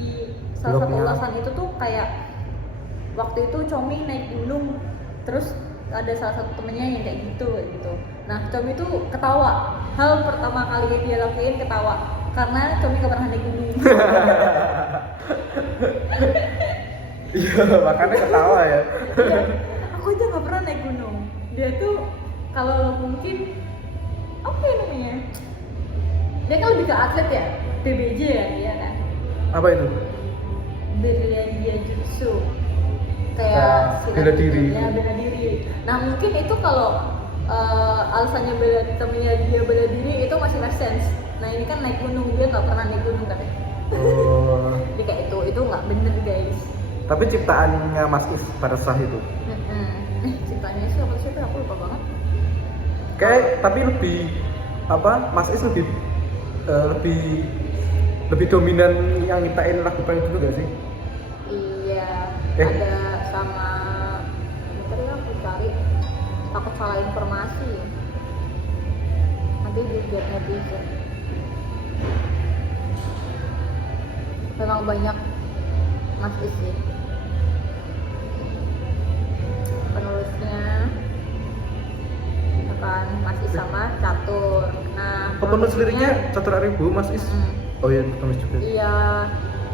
salah satu ulasan itu tuh kayak waktu itu Comi naik gunung, terus ada salah satu temennya yang kayak gitu. Nah Comi tuh ketawa, hal pertama kali yang dia lakuin ketawa, karena Comi gak pernah naik gunung. Iya, makanya ketawa ya. Iya, aku aja gak pernah naik gunung. Dia tuh kalau mungkin apa ya namanya, dia kan lebih ke atlet ya, BBJ ya dia kan. Apa itu? Berlian jutsu, kayak bela diri. ya, bela diri. Nah mungkin itu kalau alasannya temennya dia bela diri itu masih make sense. Nah ini kan naik gunung, dia nggak pernah naik gunung kan ya. Oh. Jadi kayak itu nggak bener guys. Tapi ciptaannya Mas Is pada sah itu. Ciptanya sih apa sih aku lupa banget. Kayak tapi lebih apa? Mas Is lebih lebih dominan yang nyiptain lagu paling dulu gak sih? Iya, ada sama bentar ya aku cari, takut salah informasi nanti dilihat netizen. Memang banyak Mas Is sih penulisnya, kan Mas Is sama Catur. Nah Penulis liriknya Catur Aribo, Mas Is. Oh iya, penulis juga. Iya,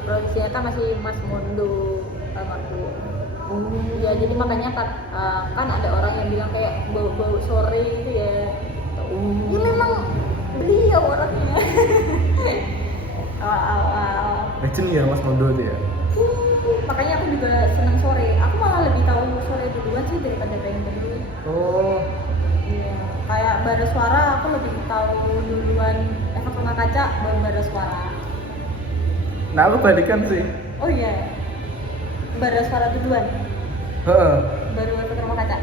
produksinya kan masih Mas Mondo almarhum. Ya jadi makanya kan ada orang yang bilang kayak bau-bau sore gitu ya. Ya memang beliau orangnya. Awal-awal. Legend ya Mas Mondo itu ya. Makanya aku juga senang sore. Aku malah lebih tahu sore duluan sih daripada pengen dulu. Oh. Iya. Kayak Bara Suara aku lebih tahu duluan Efek Rumah Kaca baru Bara Suara. Nah aku balikan sih. Oh iya. Bara Suara duluan. Heeh. Baru Efek Rumah Kaca.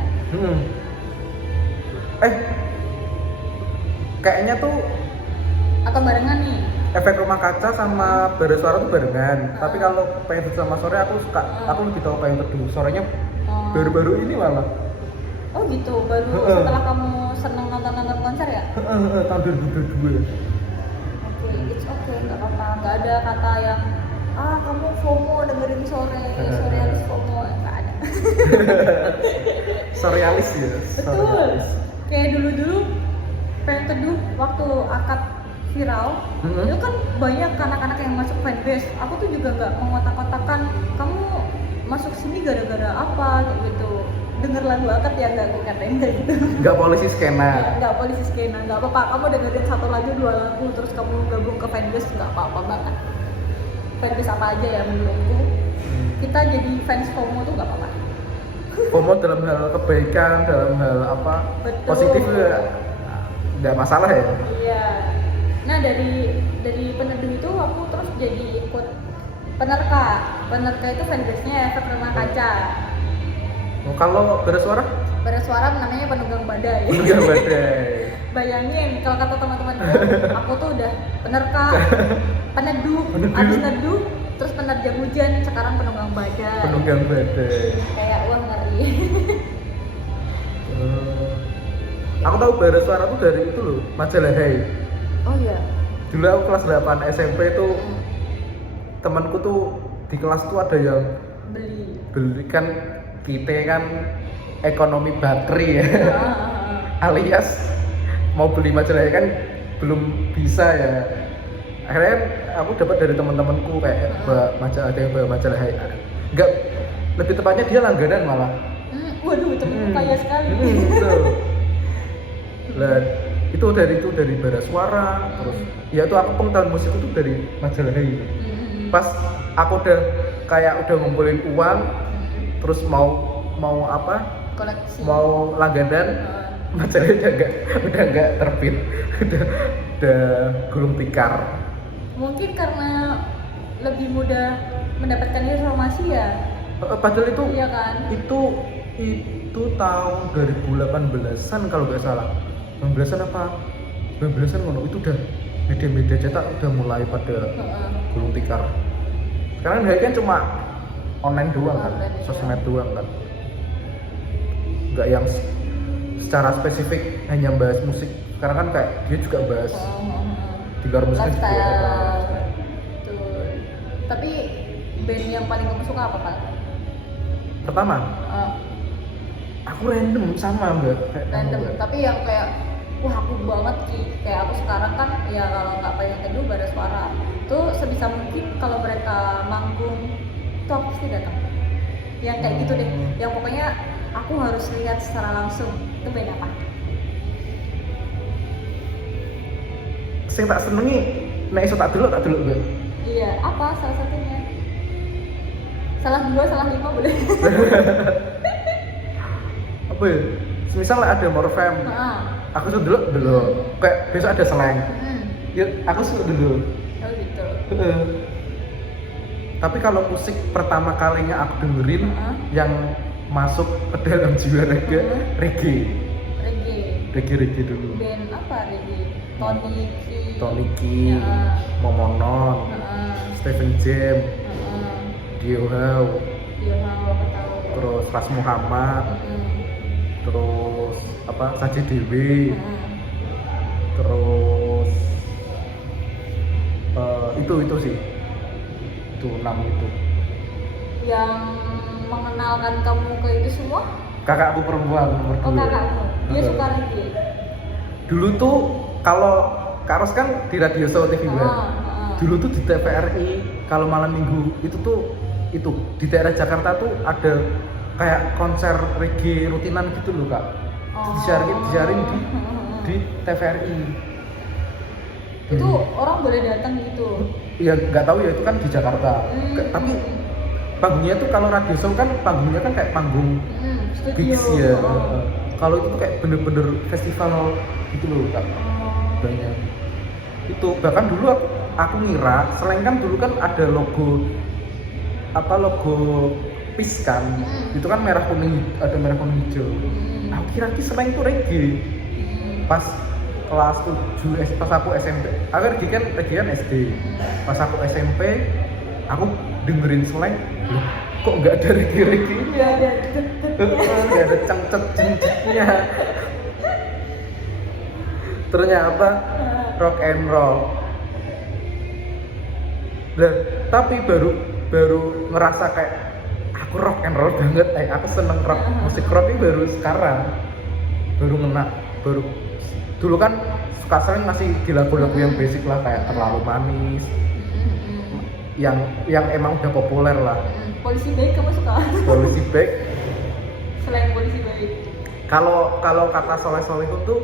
Kayaknya tuh Atau barengan nih? Efek Rumah Kaca sama Bara Suara tuh barengan. Tapi kalau Pengen Teduh sama Sore aku suka, aku lebih tahu Pengen Teduh. Sorenya baru-baru ini malah. Oh gitu, baru setelah kamu seneng nonton konser ya? Tahun 2022. Oke, it's okay, nggak apa-apa. Nggak ada kata yang kamu FOMO dengerin sorealis FOMO, nggak ada. Sorealis ya. Betul. Sorealis. Kayak dulu Pengen Teduh waktu akad viral, itu kan banyak anak-anak yang masuk fanbase. Aku tuh juga nggak mengotak-kotakan kamu masuk sini gara-gara apa kayak gitu. Denger lagu akad ya nggak gue katain kayak gitu. Nggak polisi skena. Nggak polisi skena, nggak apa-apa. Kamu dengerin 1 lagu 2 lagu terus kamu gabung ke fanbase nggak apa-apa banget. Fanbase apa aja ya menurutku. Kita jadi fans FOMO tuh nggak apa-apa. FOMO dalam hal kebaikan, dalam hal apa? Betul. Positif ya nggak masalah ya. Iya. Nah dari Peneduh itu aku terus jadi ikut Penerka. Penerka itu fanbase-nya Efek Rumah Kaca. Kalau Bara Suara? Bara Suara namanya Penunggang Badai. Penunggang Badai. Bayangin kalau kata teman-teman aku tuh udah Penerka, Peneduh, abis Neduh, terus Penerjang Hujan, sekarang Penunggang Badai. Penunggang Badai. Kayak wah ngeri. Aku tahu Bara Suara tuh dari itu loh, majalah Hai. Oh iya. Dulu aku kelas 8 SMP tuh temanku tuh di kelas tuh ada yang beli kan, kita kan ekonomi baterai ya. Alias mau beli majalah kan belum bisa ya. Akhirnya aku dapat dari teman-temanku kayak ada yang bawa majalah Hai. Enggak, lebih tepatnya dia langganan malah. Waduh, temanku kaya sekali. Betul. Itu dari Bara Suara, terus ya itu aku pengetahuan musik itu dari majalah Hai. Pas aku udah ngumpulin uang, terus mau apa? Koleksi. Mau langganan, majalahnya udah nggak terbit, udah gulung tikar. Mungkin karena lebih mudah mendapatkan informasi ya. Padahal itu, iya kan? itu tahun 2018-an kalau nggak salah. 19-an apa? 19-an ngono, itu udah media-media cetak udah mulai pada gulung tikar. Sekarang Hai kan cuma online doang kan, sosmed doang kan. Nggak yang secara spesifik hanya bahas musik. Sekarang kan kayak dia juga bahas di luar musik juga. Betul. Tapi band yang paling kamu suka apa Pak? Pertama, aku random sama Mbak. Random, tapi yang kayak wah aku banget sih. Kayak aku sekarang kan ya kalau nggak Pengen Teduh Bara Suara. Tuh sebisa mungkin kalau mereka manggung tuh aku pasti datang. Yang kayak gitu deh. Yang pokoknya aku harus lihat secara langsung. Itu band apa? Sing tak senengi nek iso tak delok Mbak. Iya, apa salah satunya? Salah 2, salah 5 boleh. Apa ya? misal ada Morfem, aku suka dulu kayak besok ada Slang, ya aku suka dulu. Oh gitu. Tapi kalau musik pertama kalinya aku dengerin yang masuk ke dalam jiwa reggae dulu. Band apa reggae? Tony Ki. Momonon, Stephen Jam, Dio How, Apa tahu. terus Ras Muhammad, terus apa Saji Dewi, terus itu sih, itu 6 itu. Yang mengenalkan kamu ke itu semua? Kakakku perempuan nomor 2. Oh kakakmu, dia suka reggae. Dulu tuh kalau Karos kan di Radio Solo TV kan. Dulu tuh di TVRI kalau malam minggu itu di daerah Jakarta tuh ada kayak konser reggae rutinan gitu loh kak. Disiarin di TVRI. Itu orang boleh datang gitu? Ya nggak tahu ya, itu kan di Jakarta. Tapi panggungnya tuh kalau Radio Solo kan panggungnya kan kayak panggung gigs ya. Kalau itu tuh kayak bener-bener festival gitu loh kak. Banyak. Itu bahkan dulu aku ngira Slang kan dulu kan ada logo PIS kan. Itu kan merah kuning, ada merah kuning hijau. Aku kira Slang itu reggae. Pas kelas 7 pas aku SMP. Aku reggae kan SD. Pas aku SMP aku dengerin Slang, loh, kok nggak ada reggae-nya? Nggak ada cengcet-cengcetnya. Ternyata rock and roll. Nah, tapi baru ngerasa kayak aku rock and roll banget, aku seneng rock, musik rock ini baru sekarang, baru ngena, dulu kan suka sering masih di lagu-lagu yang basic lah kayak Terlalu Manis, yang emang udah populer lah. Polisi Baik kamu suka? Polisi Baik. Selain Polisi Baik. Kalau kata Soleh-Solihun tuh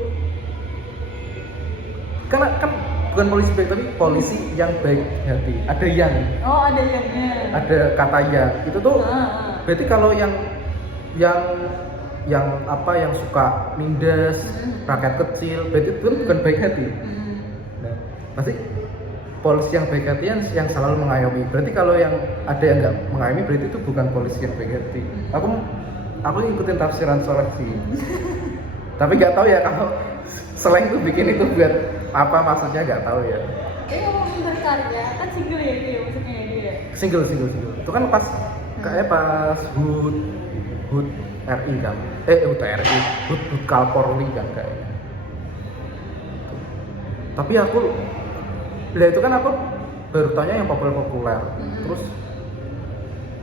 kan bukan polisi baik tapi polisi yang baik hati. Ada yang. Oh, ada yangnya. Ada kata yang. Itu tuh berarti kalau yang apa yang suka nindas, rakyat kecil, berarti itu bukan baik hati. Nah, pasti polisi yang baik hati yang selalu mengayomi. Berarti kalau yang ada yang nggak mengayomi, berarti itu bukan polisi yang baik hati. Aku ngikutin tafsiran Soleh sih. Tapi nggak tahu ya kalau Slang tuh bikin itu buat apa maksudnya, nggak tahu ya. Ngomongin berkarya kan single ya itu ya maksudnya dia. Single. Itu kan pas kayak pas HUT RI kan. HUT RI, HUT Kalpolri kan kayaknya. Tapi aku itu kan aku baru tanya yang populer.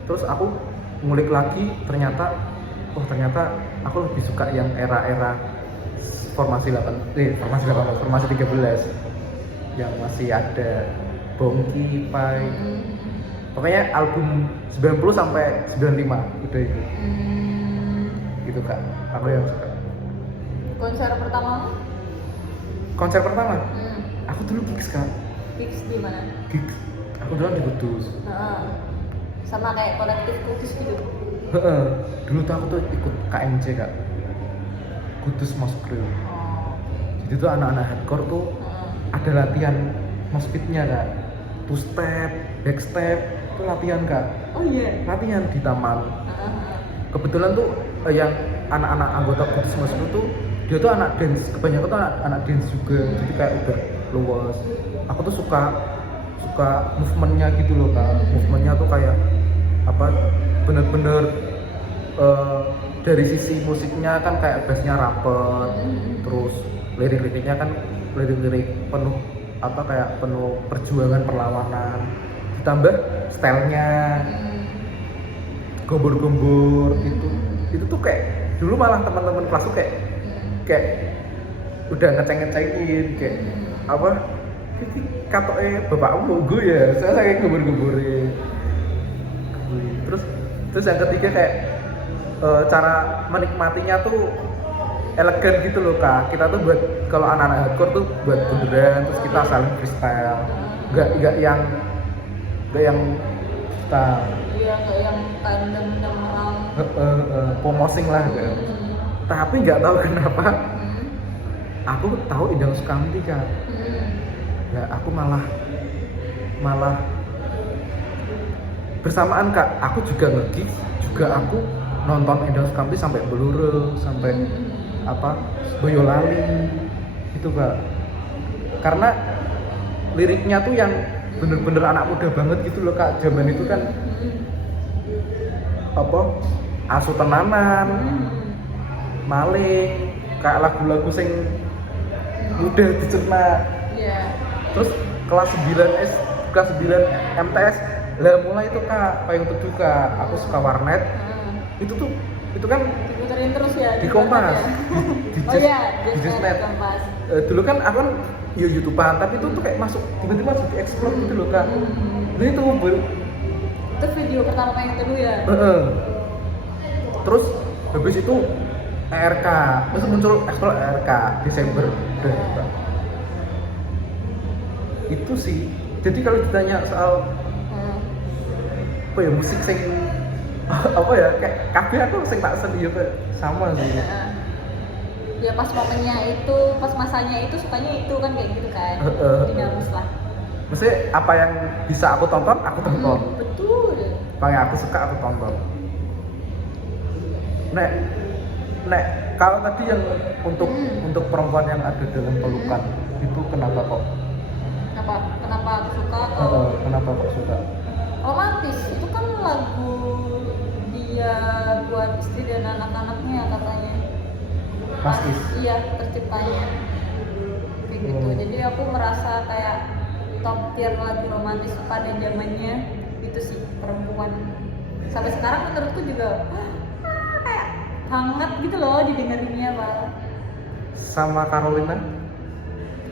Terus aku ngulik lagi, ternyata aku lebih suka yang era formasi 13 yang masih ada Bongki, Pai. Pokoknya album 90 sampai 95 udah itu. Gitu Kak, aku yang suka. Konser pertama? Aku dulu gigs Kak. Gigs di mana? Gigs. Aku dulu di Kudus. Sama kayak kolektif Kudus gitu. Dulu tuh aku tuh ikut KMJ Kak. Kudus Moskrew. Jadi tuh anak-anak hardcore tuh ada latihan moshpitnya Kak. Two step, back step, itu latihan Kak. Oh iya. Latihan di taman. Kebetulan tuh yang anak-anak anggota Kudus Moskrew tuh dia tuh anak dance, kebanyakan tuh anak dance juga. Jadi kayak udah luas. Aku tuh suka movementnya gitu loh Kak. Movementnya tuh kayak apa? Bener-bener dari sisi musiknya kan kayak bassnya rapet, terus lirik-liriknya kan lirik-lirik penuh apa kayak penuh perjuangan perlawanan, ditambah stylenya gombor-gombor itu tuh kayak dulu malah teman-teman kelas tuh kayak udah ngeceng-ngecengin kayak apa katoke bapakmu gue ya saya kayak gombor-gomborin. Terus yang ketiga kayak cara menikmatinya tuh elegan gitu loh Kak. Kita tuh buat kalau anak-anak hardcore tuh buat beneran, terus kita saling freestyle. Enggak yang freestyle. Iya, enggak yang tandem orang. Pomosing lah kan. Tapi nggak tahu kenapa aku tahu Endang Sukamti Kak. Ya aku malah bersamaan Kak, aku juga nge-gigs, juga aku nonton Endang Sukamti sampai Blure, sampai Boyolali itu Kak. Karena liriknya tuh yang bener-bener anak muda banget gitu loh Kak. Zaman itu kan asu tenanan, maling, kayak lagu-lagu sing mudah dicerna. Terus kelas 9 MTS lah mulai itu Kak, Payung Teduh Kak. Aku suka warnet. Itu kan diputerin terus ya di Kompas. Di Disnet. Dulu kan aku kan YouTubean, tapi itu tuh kayak tiba-tiba masuk di explore gitu loh Kak. Nah itu video pertama Payung Teduh ya. Terus habis itu ERK, terus muncul explore ERK Desember itu sih. Jadi kalau ditanya soal musik sing kayak kabeh aku sing tak seneng sama sih. Ya pas momennya itu, pas masanya itu sukanya itu kan kayak gitu kan. Dinamis lah. Maksudnya apa yang bisa aku tonton, aku tonton. Betul. Apa yang aku suka aku tonton. Nek kalau tadi yang untuk perempuan yang ada dalam pelukan itu kenapa kok? Kenapa aku suka? Kenapa kok suka? Romantis, itu kan lagu dia buat istri dan anak-anaknya katanya. Mas Is? Iya, terciptanya kayak gitu. Jadi aku merasa kayak top tier lagu romantis pada zamannya itu sih Perempuan. Sampai sekarang menurutku juga kayak hangat gitu loh didengerinnya Pak. Sama Carolina?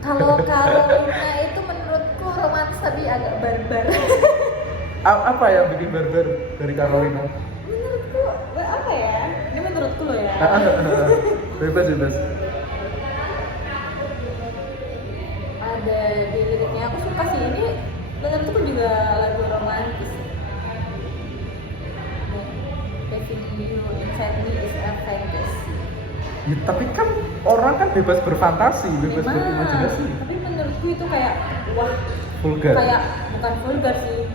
Kalau Carolina itu menurutku romantis tapi agak barbar. Apa yang bikin barbar dari Carolina? Menurutku apa ya? Ini menurutku loh ya. Bebas. Ada di liriknya aku suka sih, ini menurutku juga lagu romantis. Having you inside me is a fantasy. Ya, tapi kan orang kan bebas berfantasi, bebas berimajinasi. Tapi menurutku itu kayak vulgar. Kayak bukan vulgar sih,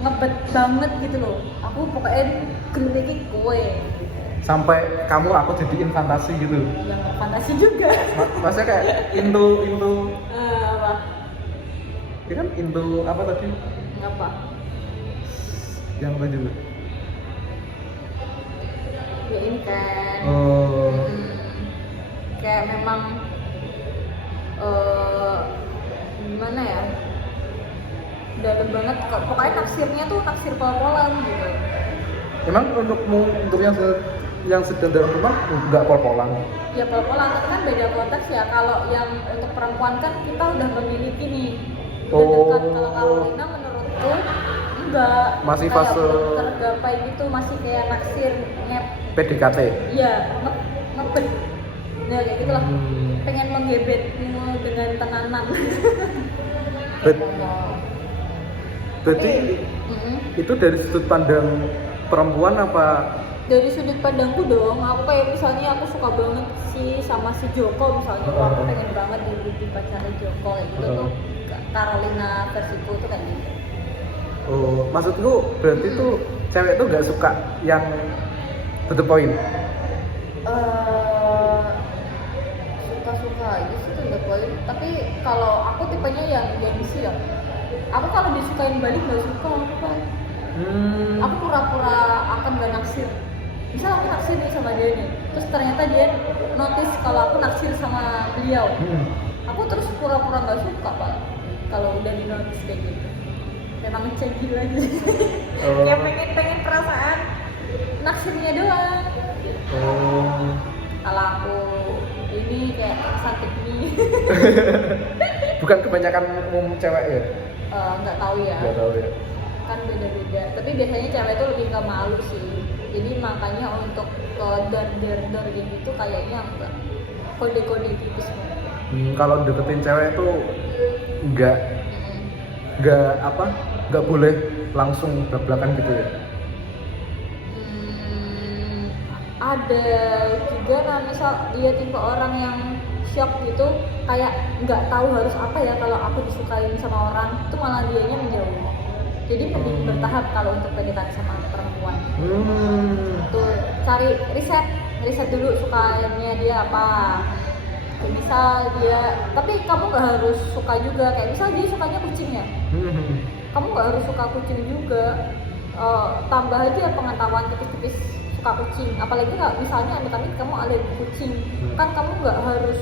ngebet banget gitu loh. Aku pokoknya geleki kowe. Sampai aku jadiin fantasi gitu. Yang fantasi juga. Maksudnya kayak into apa? Dia kan into apa tadi? Ngapa? Yang apa juga? Ya ini kan. Kayak memang gimana ya? Dalam banget kok. Pokoknya naksirnya tuh naksir pol-polan gitu. Emang untuk yang sedang dalam rumah nggak pol-polan? Ya pol-polan, tapi kan beda konteks ya. Kalau yang untuk perempuan kan kita udah memiliki nih. Kalau Carolina menurutku enggak. Masih kayak fase tergapai gitu, masih kayak naksir PDKT. Iya, ngebet. Ya kayak gitulah. Pengen menggebetmu dengan tenanan. Berarti itu dari sudut pandang perempuan apa? Dari sudut pandangku dong. Aku kayak misalnya aku suka banget sih sama si Joko misalnya. Aku pengen banget jadi pacarnya Joko kayak gitu tuh. Carolina versiku tuh kayak gitu. Oh, maksudku berarti tuh cewek tuh nggak suka yang to the point? Suka-suka aja sih to the point. Tapi kalau aku tipenya yang gengsi ya. Aku kalau disukain balik nggak suka apa. Aku pura-pura akan gak naksir. Misal aku naksir nih sama dia nih, terus ternyata dia notice kalau aku naksir sama beliau. Aku terus pura-pura gak suka Pak. Kalau udah di notice kayak gitu. Memang cegil aja. Kayak pengen perasaan naksirnya doang. Kalau aku ini kayak sakit nih. Bukan kebanyakan umum cewek ya? Nggak tahu ya. Kan beda-beda. Tapi biasanya cewek itu lebih ke malu sih. Jadi makanya untuk ke dor gitu kayaknya enggak. Kode-kode tipis banget. Kalau deketin cewek itu nggak boleh langsung belak-belakan gitu ya? ada juga. Nah misal dia tipe orang yang shock gitu, kayak nggak tahu harus apa ya kalau aku disukain sama orang, itu malah dianya menjauh. Jadi mending bertahap kalau untuk PDKT sama perempuan. Tuh cari riset dulu sukanya dia apa. Kayak misal dia, tapi kamu nggak harus suka juga. Kayak misal dia sukanya kucing ya, kamu nggak harus suka kucing juga. Tambah aja pengetahuan tipis-tipis suka kucing. Apalagi nggak misalnya amit-amit kamu alergi kucing, kan kamu nggak harus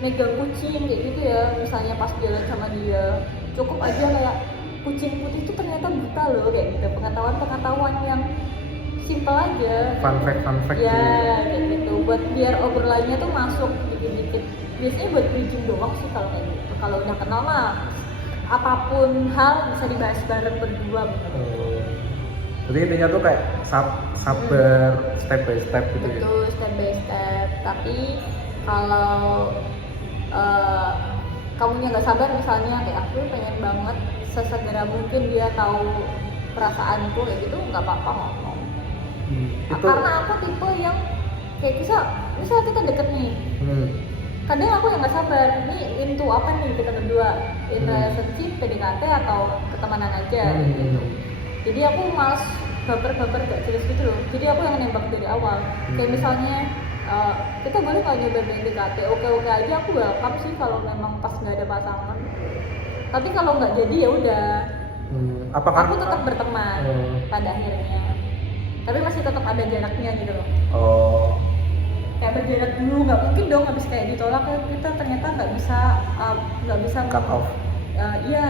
megang kucing kayak gitu ya. Misalnya pas jalan sama dia, cukup aja kayak kucing putih itu ternyata buta loh, kayak gitu. Pengetahuan yang simple aja. Fun fact ya kayak gitu, buat biar obrolannya tuh masuk dikit-dikit. Biasanya buat bridging doang sih kalau kayak gitu. Kalau udah kenal mah apapun hal bisa dibahas bareng berdua. Jadi intinya tuh kayak sabar step by step gitu ya. Betul, step by step. Tapi kalau kamunya nggak sabar, misalnya kayak aku pengen banget sesegera mungkin dia tahu perasaanku kayak gitu, nggak apa-apa ngomong. Karena aku tipe yang kayak misal kita deket nih, kadang aku yang nggak sabar nih into apa nih kita berdua, in relationship, PDKT atau ketemanan aja gitu. Jadi aku males baper gak jelas gitu loh. Jadi aku yang nembak dari awal. Kayak misalnya kita boleh nggak nyoba PDKT, oke aja aku welcome sih kalau memang pas nggak ada pasangan. Tapi kalau nggak jadi ya udah, aku tetap berteman pada akhirnya. Tapi masih tetap ada jaraknya gitu loh. Kayak berjarak dulu, nggak mungkin dong habis kayak ditolak kita ternyata nggak bisa cut off. Iya,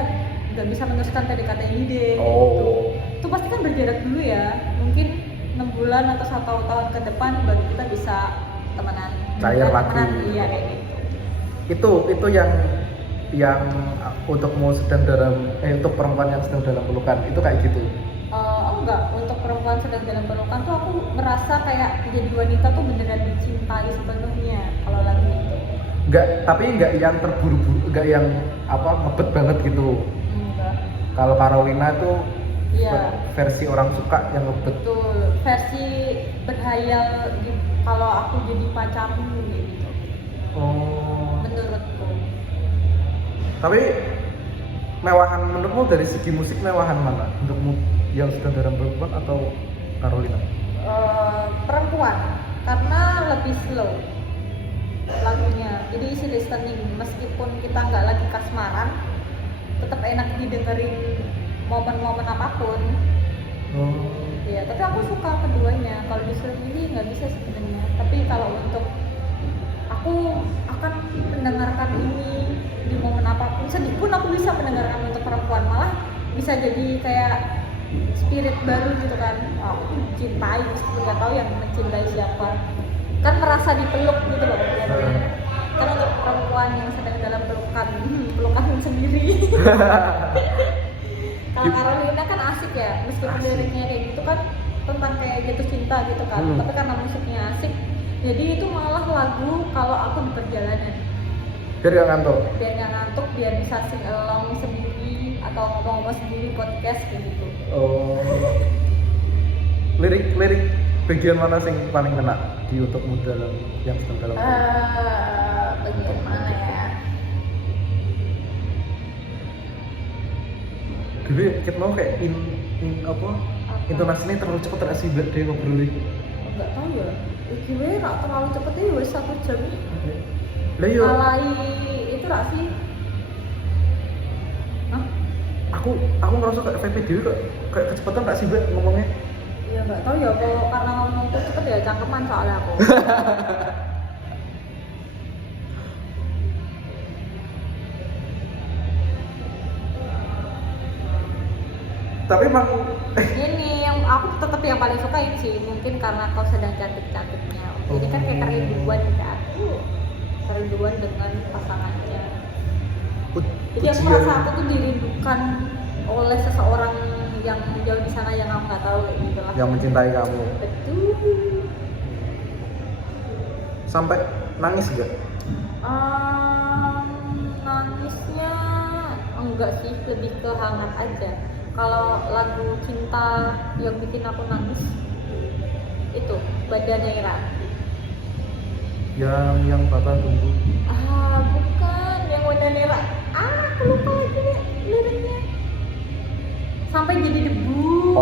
nggak bisa meneruskan PDKT ini deh. Gitu. Itu pasti kan berjarak dulu ya. Mungkin 6 bulan atau 1 tahun ke depan baru kita bisa temenan. Cair lagi. Iya kayak gitu. Itu yang untukmu sedang untuk perempuan yang sedang dalam pelukan itu kayak gitu. Enggak, untuk perempuan sedang dalam pelukan tuh aku merasa kayak jadi wanita tuh beneran dicintai sepenuhnya kalau lagi gitu. Enggak yang terburu-buru, enggak yang ngebet banget gitu. Enggak. Kalau Carolina tuh versi orang suka yang ngebet. Betul, versi berhayal kalau aku jadi pacarmu gitu. Menurutku. Tapi mewahan menurutmu dari segi musik mewahan mana? Untukmu yang sedang dalam perempuan atau Carolina? Perempuan, karena lebih slow lagunya. Jadi easy listening, meskipun kita nggak lagi kasmaran, tetap enak didengerin momen-momen apapun. Ya, tapi aku suka keduanya. Kalau disuruh milih nggak bisa sebenarnya. Tapi kalau untuk aku akan mendengarkan ini di momen apapun, sedih pun aku bisa mendengarkan untuk perempuan. Malah bisa jadi kayak spirit baru gitu kan. Aku cintai meskipun nggak tahu yang mencintai siapa. Kan merasa dipeluk gitu loh. Kan untuk perempuan yang sedang dalam pelukan sendiri. Kalau Carolina kan asik ya, meskipun liriknya kayak gitu kan tentang kayak jatuh cinta gitu kan. Tapi karena musiknya asik, jadi itu malah lagu kalau aku di perjalanan. Biar nggak ngantuk, biar bisa sing along sendiri atau ngomong-ngomong sendiri podcast kayak gitu. Lirik bagian mana sih paling kena di untukmu dalam yang sedang dalam bagian mana ya? Gue kita mau kayak intonasinya terlalu cepat terasi banget deh ngobrolin. Enggak tahu ya. Gue rak terlalu cepet ya wis 1 jam. Lah yo. Alai itu rak sih. Hah? Aku ngerasa kayak VP dhewe kok kayak kecepatan tak sih mbak ngomongnya. Ya enggak tahu ya, kalau karena ngomongku cepet ya cangkeman soalnya aku. Tapi emang ini yang aku tetap yang paling suka ini sih, mungkin karena kau sedang cantik-cantiknya. Jadi kan kayak kerinduan kan, kerinduan dengan pasangannya. Jadi aku merasa aku tuh dirindukan oleh seseorang yang jauh di sana yang aku nggak tahu kayak gitu lah. Yang mencintai kamu. Betul. Sampai nangis gak? Nangisnya enggak sih, lebih ke hangat aja. Kalau lagu cinta yang bikin aku nangis itu Banda Neira. Yang patah tumbuh. Bukan yang Banda Neira. Aku lupa lagi nih liriknya. Sampai jadi debu.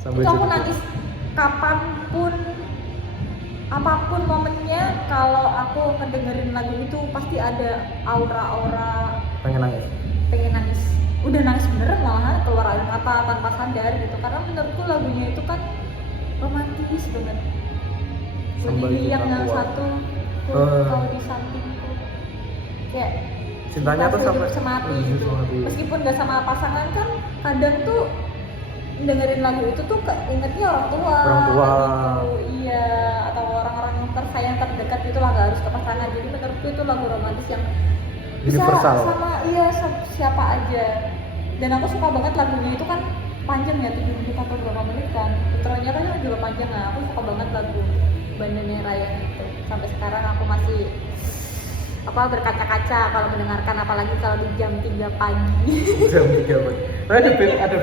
Sampai Itu aku jadi nangis kapanpun, apapun momennya. Kalau aku ngedengerin lagu itu pasti ada aura-aura pengen nangis. Udah nangis beneran, malahan keluar air mata tanpa sadar gitu. Karena menurutku lagunya itu kan romantis banget. Sampai Bunyi yang kita kuat. satu kau di sampingku, kayak Cintanya tuh sampai semati gitu. Meskipun gak sama pasangan kan, kadang tuh dengerin lagu itu tuh ingetnya orang tua gitu. Iya, atau orang-orang tersayang terdekat gitu lah, gak harus ke pasangan. Jadi menurutku itu lagu romantis yang bisa universal. sama siapa aja. Dan aku suka banget lagunya itu kan panjang ya, 7 menit atau berapa menit kan. Intronya kan juga panjang. Nah, aku suka banget lagu Banda Neira yang itu. Sampai sekarang aku masih berkaca-kaca kalau mendengarkan, apalagi kalau di jam 3 pagi. Jam 3 pagi. Ada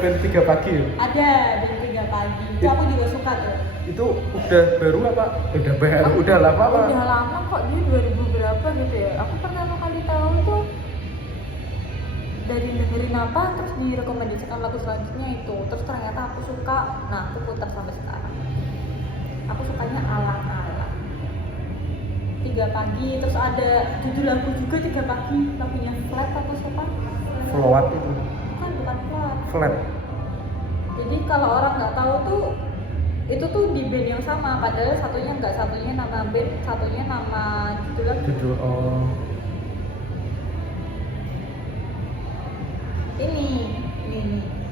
band 3 pagi ya? Ada jam 3 pagi. Itu aku juga suka tuh. Itu udah baru apa? Udah lama apa? Udah lama kok, dia 2000 berapa gitu ya. Aku pertama kali tahu tuh dari dengerin apa, terus direkomendasikan lagu selanjutnya itu. Terus ternyata aku suka, nah aku putar sampai sekarang. Aku sukanya alang-alang 3 pagi, terus ada judul lagu juga 3 pagi, lagunya Flat atau siapa? Float itu. Bukan Flat. Flat. Jadi kalau orang nggak tahu tuh, itu tuh di band yang sama, padahal satunya nama band, satunya nama judul lagu.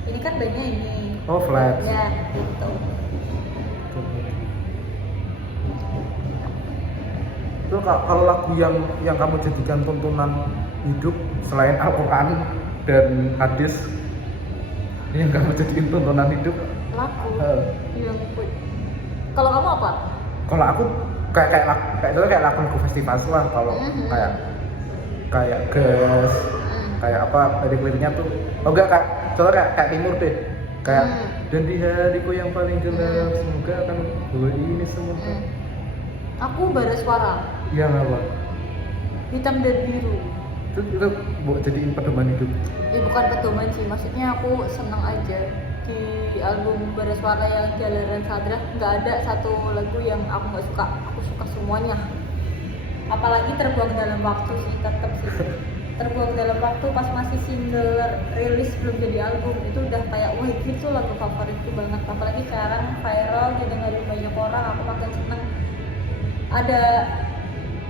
Ini kan bandnya ini. Flat. Ya, gitu. Itu kalau lagu yang kamu jadikan tontonan hidup selain Al-Quran dan hadis, yang kamu jadikan tontonan hidup Lagu yang kalau kamu apa? Kalau aku kayak lagu festival lah. Kalau kayak gas, kayak apa liriknya tuh kayak timur deh, kayak dan di hariku yang paling gelap semoga akan bawa ini semua. Aku Bara Suara. Iya apa? Hitam dan biru. Itu buat jadiin pedoman hidup. Ya bukan pedoman sih, maksudnya aku seneng aja di album Bara Suara yang Jalanan Sadra nggak ada satu lagu yang aku nggak suka. Aku suka semuanya. Apalagi Terbuang Dalam Waktu sih, tetap sih. Terbuang Dalam Waktu pas masih single rilis belum jadi album, itu udah kayak wah itu lagu favoritku banget. Apalagi sekarang viral didengarin banyak orang, aku makin seneng. Ada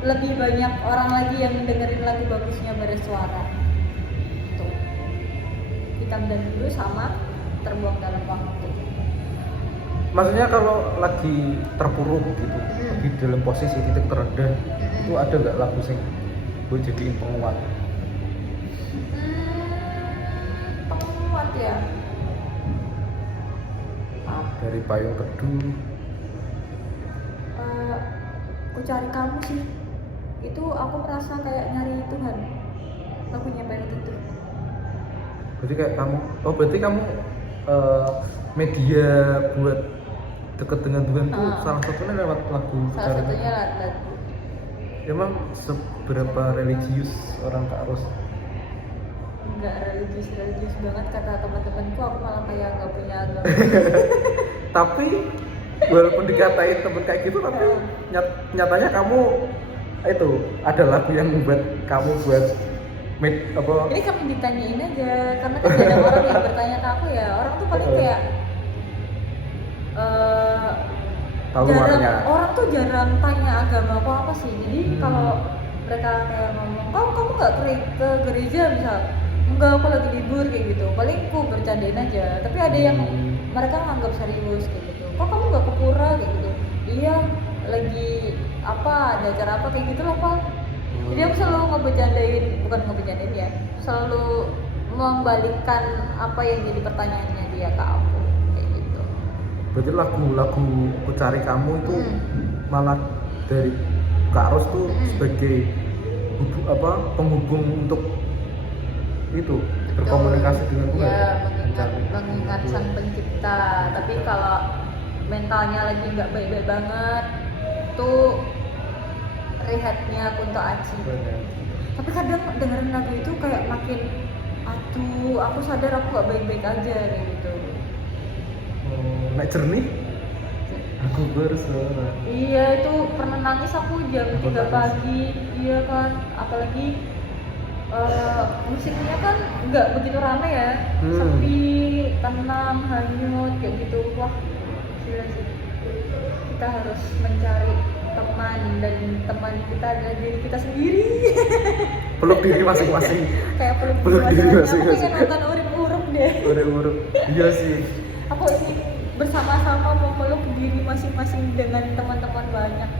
lebih banyak orang lagi yang dengerin lagu bagusnya Bara Suara. Tuh. Hitam dan Biru sama Terbuang Dalam Waktu. Maksudnya kalau lagi terpuruk gitu, lagi dalam posisi titik terendah, itu ada nggak lagu sing gue jadiin penguat? Penguat ya. Dari Payung Teduh. Ku Cari Kamu sih. Itu aku merasa kayak nyari Tuhan. Lagunya Payung Teduh. Berarti kayak kamu, berarti kamu media buat deket dengan Tuhan tuh salah satunya lewat lagu. Salah satunya lagu. Emang seberapa religius orang Kak Ros? Enggak religius banget kata teman-temanku, aku malah kayak nggak punya agama. Tapi walaupun dikatain temen kayak gitu, tapi nyatanya kamu itu ada lagu yang membuat kamu buat Ini kami ditanyain aja, karena kan ada orang yang bertanya ke aku ya, orang tuh paling kayak orang tuh jarang tanya agama apa sih. Jadi kalau mereka kayak ngomong, kamu nggak ke gereja misal, enggak aku lagi libur kayak gitu, paling aku bercandain aja. Tapi ada yang mereka nganggap serius kayak gitu, kok kamu nggak ke pura kayak gitu, iya lagi ada acara apa kayak gitu lah Pak. Jadi aku selalu bukan ngebecandain ya, selalu membalikkan apa yang jadi pertanyaannya dia ke aku kayak gitu. Berarti lagu Ku Cari Kamu itu malah dari Kak Ros tuh sebagai penghubung untuk itu berkomunikasi dengan Tuhan. Ya, mengingat Sang Pencipta. Tapi kalau mentalnya lagi nggak baik-baik banget tuh rehatnya Kunto Aji. Tapi kadang dengerin lagu itu kayak makin aduh aku sadar aku gak baik-baik aja kayak gitu. Nek jernih aku bersama. Iya itu pernah nangis aku jam 3 pagi. Iya kan, apalagi musiknya kan nggak begitu rame ya, sepi, tenang, hanyut kayak gitu. Wah gila sih, kita harus mencari teman dan teman kita adalah diri kita sendiri. Peluk diri masing-masing. Kayak peluk diri masing-masing. Aku masing-masing. pengen nonton urip-urip deh. Urip-urip. Iya sih. Aku ingin bersama-sama memeluk diri masing-masing dengan teman-teman banyak.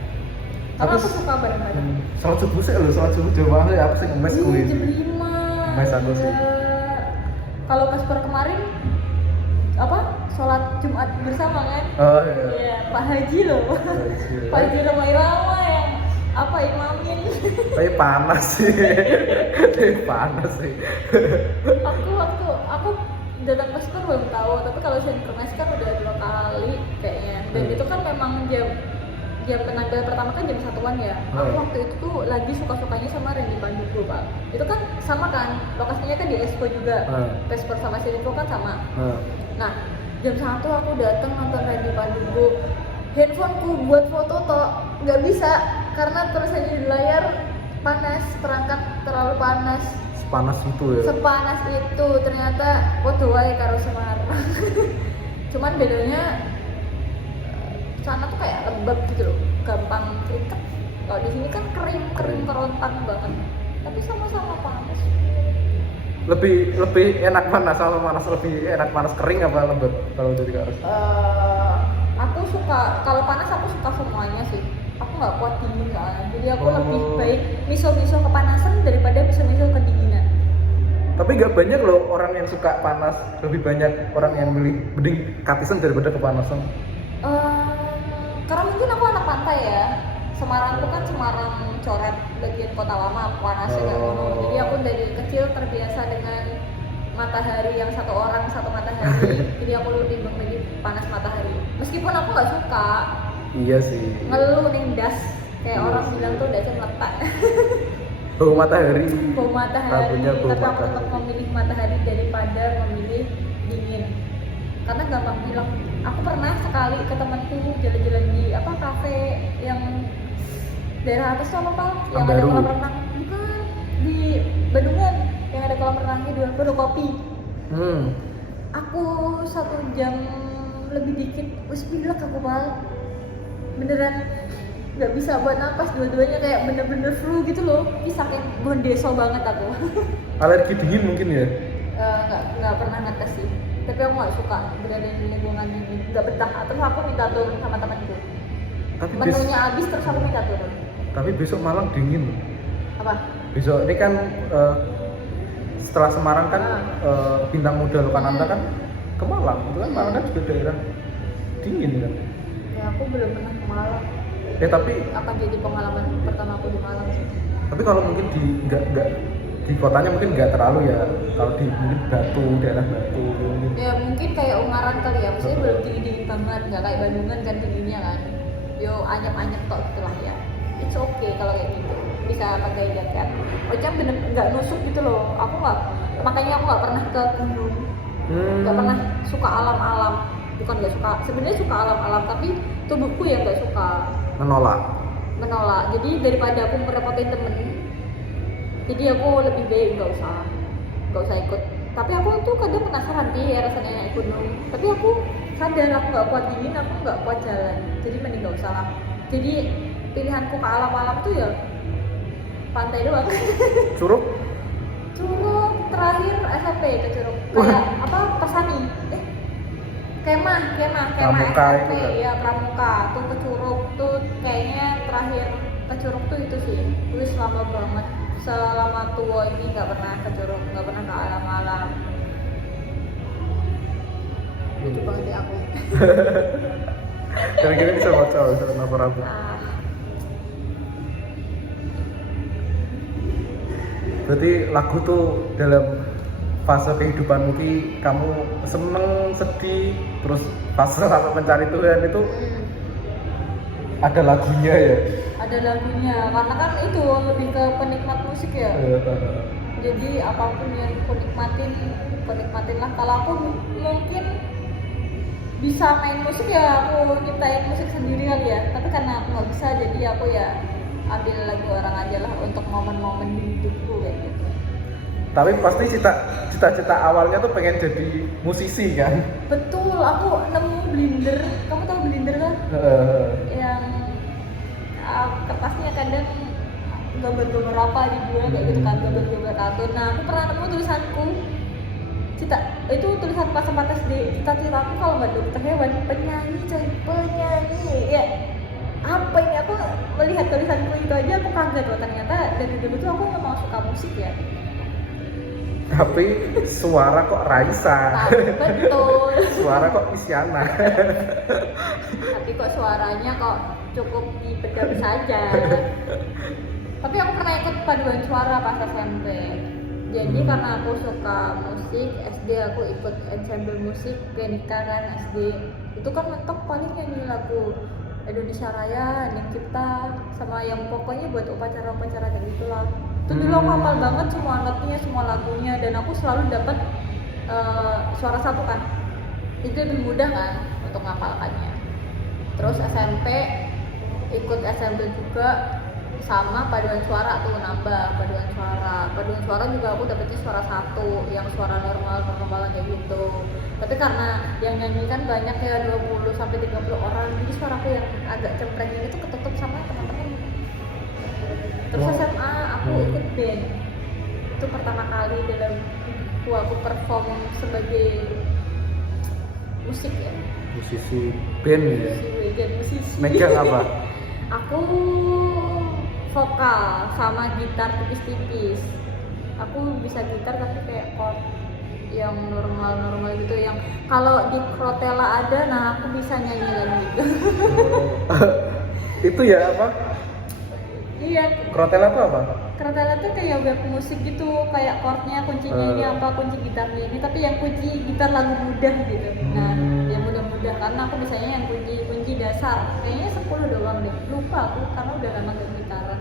Karena aku suka bareng-bareng. Salat subuh sih lho, salat subuh jamaah ya aku sih ngemes kuwi. Jam 5. Mes aku sih. Kalau pas per kemarin apa? Sholat Jumat bersama kan? Oh iya. Iya, Pak Haji loh. Pak Haji Roma Irama yang apa imamin. Tapi panas sih. Panas sih. aku datang ke Spur belum tahu, tapi kalau Synchronize kan udah 2 kali kayaknya. Dan itu kan memang jam tenaga pertama kan jam 1-an ya. Aku waktu itu tuh lagi suka-sukanya sama Randy Pandugo, Pak. Itu kan sama kan, lokasinya kan di Expo juga. Spur sama Synchronize kan sama. Nah, jam 1 aku datang nonton Randy Pandugo. Handphoneku buat foto toh nggak bisa karena tulisannya di layar panas, perangkat terlalu panas. Sepanas itu ya. Sepanas itu ternyata podo wae karo Semarang. Cuman bedanya sana tuh kayak lembab gitu loh, gampang keringet. Kalau di sini kan kering kerontang banget. Tapi sama-sama panas. Lebih enak panas sama panas, lebih enak panas kering apa lembab kalau dari Kak Ros? Aku suka kalau panas, aku suka semuanya sih. Aku nggak kuat dingin soalnya, jadi aku lebih baik miso-miso kepanasan daripada miso-miso kedinginan. Tapi nggak banyak loh orang yang suka panas, lebih banyak orang yang milih mending katisan daripada kepanasan. Karena mungkin aku anak pantai ya. Semarang itu kan Semarang coret bagian kota lama, panasnya kayak gitu. Jadi aku dari kecil terbiasa dengan matahari yang satu orang satu matahari. Jadi aku lebih memilih panas matahari. Meskipun aku nggak suka. Iya sih. Ngeluh nih das, kayak orang bilang tuh dasnya meletak. Bau matahari. Bau matahari. Tapi aku tetap memilih matahari daripada memilih dingin. Karena gampang bilang. Aku pernah sekali ke temanku jalan-jalan di kafe yang daerah atas tuh apa Pak? Yang ada kolam renang. Bukan, di Bandungan yang ada kolam renangnya di Kopi. Aku 1 jam lebih dikit wis pilek aku Pak. Beneran nggak bisa buat napas, dua-duanya kayak bener-bener flu gitu loh. Ini saking bondeso banget aku. Alergi dingin mungkin ya? Nggak pernah ngetes sih. Tapi aku nggak suka berada di lingkungan ini, nggak betah. Terus aku minta turun sama temanku. Menunya habis terus aku minta turun. Tapi besok Malang dingin. Apa? Besok ini kan setelah Semarang kan bintang muda Lokananta kan ke Malang. Itu kan Malang kan juga daerah dingin kan. Ya aku belum pernah ke Malang. Ya tapi akan jadi pengalaman pertama aku di Malang sih. Tapi kalau mungkin nggak di kotanya mungkin nggak terlalu ya. Kalau di mungkin Batu, daerah Batu mungkin. Ya mungkin kayak Ungaran kali ya. Maksudnya belum dingin banget, nggak kayak Bandungan kan dinginnya kan. Yo anyep-anyep tok gitulah ya. It's okay kalau kayak gitu. Bisa pakai jaket. Ocha bener nggak nusuk gitu loh. Makanya aku nggak pernah ke gunung. Nggak pernah suka alam-alam. Bukan nggak suka. Sebenarnya suka alam-alam tapi tubuhku yang nggak suka. Menolak. Jadi daripada aku merepotin temen, jadi aku lebih baik nggak usah ikut. Tapi aku tuh kadang penasaran ya rasanya naik gunung. Tapi aku sadar aku nggak kuat dingin, aku nggak kuat jalan. Jadi mending nggak usah lah. Jadi pilihanku ke alam-alam tuh ya pantai doang. Curug terakhir SMP ke Curug. Kayak Pesani. Kemah Pramuka SMP itu kan? ya Pramuka tuh ke Curug tuh kayaknya terakhir ke Curug tuh itu sih. Wis lama banget. Selama tua ini nggak pernah ke Curug, nggak pernah ke alam-alam. Lucu banget ya aku. Kira-kira bisa baca kenapa rabu? Berarti lagu tuh dalam fase kehidupanmu ki kamu seneng, sedih, terus fase sampai mencari Tuhan itu ada lagunya ya. Ada lagunya karena kan itu lebih ke penikmat musik ya. Jadi apapun yang aku nikmatin lah. Kalau aku mungkin bisa main musik ya aku nyiptain musik sendiri kali ya, tapi karena aku nggak bisa jadi aku ya ambil lagu orang aja lah untuk momen-momen di hidupku kayak gitu. Tapi pasti cita-cita awalnya tuh pengen jadi musisi kan? Betul, aku nemu blender. Kamu tahu blender kan? Yang kertasnya kadang gambar-gambar apa dijual kayak gitu kan, gambar-gambar kartun. Nah, aku pernah nemu tulisanku. Itu tulisan pas 4 SD. Cita-cita aku kalau nggak dokter hewan, penyanyi coy, penyanyi. Ya, apa ini? Aku melihat tulisanku itu aja aku kaget loh, ternyata dari dulu tuh aku memang suka musik ya. Tapi suara kok Raisa. Betul. Suara kok Isyana. Tapi kok suaranya kok cukup dipedam saja. Tapi aku pernah ikut paduan suara pas SMP. Jadi karena aku suka musik, SD aku ikut ensemble musik Genika kan SD. Itu kan mentok paling nyanyi lagu Indonesia Raya, Ning Cipta, sama yang pokoknya buat upacara-upacara kayak gitulah. Itu dulu aku hafal banget semua notnya, semua lagunya, dan aku selalu dapat suara satu kan. Itu lebih mudah kan untuk ngapalkannya. Terus SMP ikut ensemble juga sama paduan suara tuh, nambah paduan suara juga aku dapetnya suara satu yang suara normal kayak gitu. Tapi karena yang nyanyi kan banyak ya 20 sampai 30 orang, jadi suaraku yang agak cempreng ini tuh ketutup sama teman-teman. Terus SMA aku ikut band. Itu pertama kali dalam hidupku aku perform sebagai musik ya. Musisi band ya. Musisi. Megang apa? Aku vokal sama gitar tipis-tipis. Aku bisa gitar tapi kayak chord yang normal gitu, yang kalau di Krotela ada, nah aku bisa nyanyi lagi gitu. Itu ya apa? Iya. Krotela itu apa? Krotela tuh kayak web musik gitu, kayak chordnya kuncinya ini apa, kunci gitarnya ini, tapi yang kunci gitar lagu mudah gitu. Nah, yang mudah-mudah karena aku misalnya yang kunci dasar kayaknya 10 doang deh, lupa aku karena udah lama gak gitaran.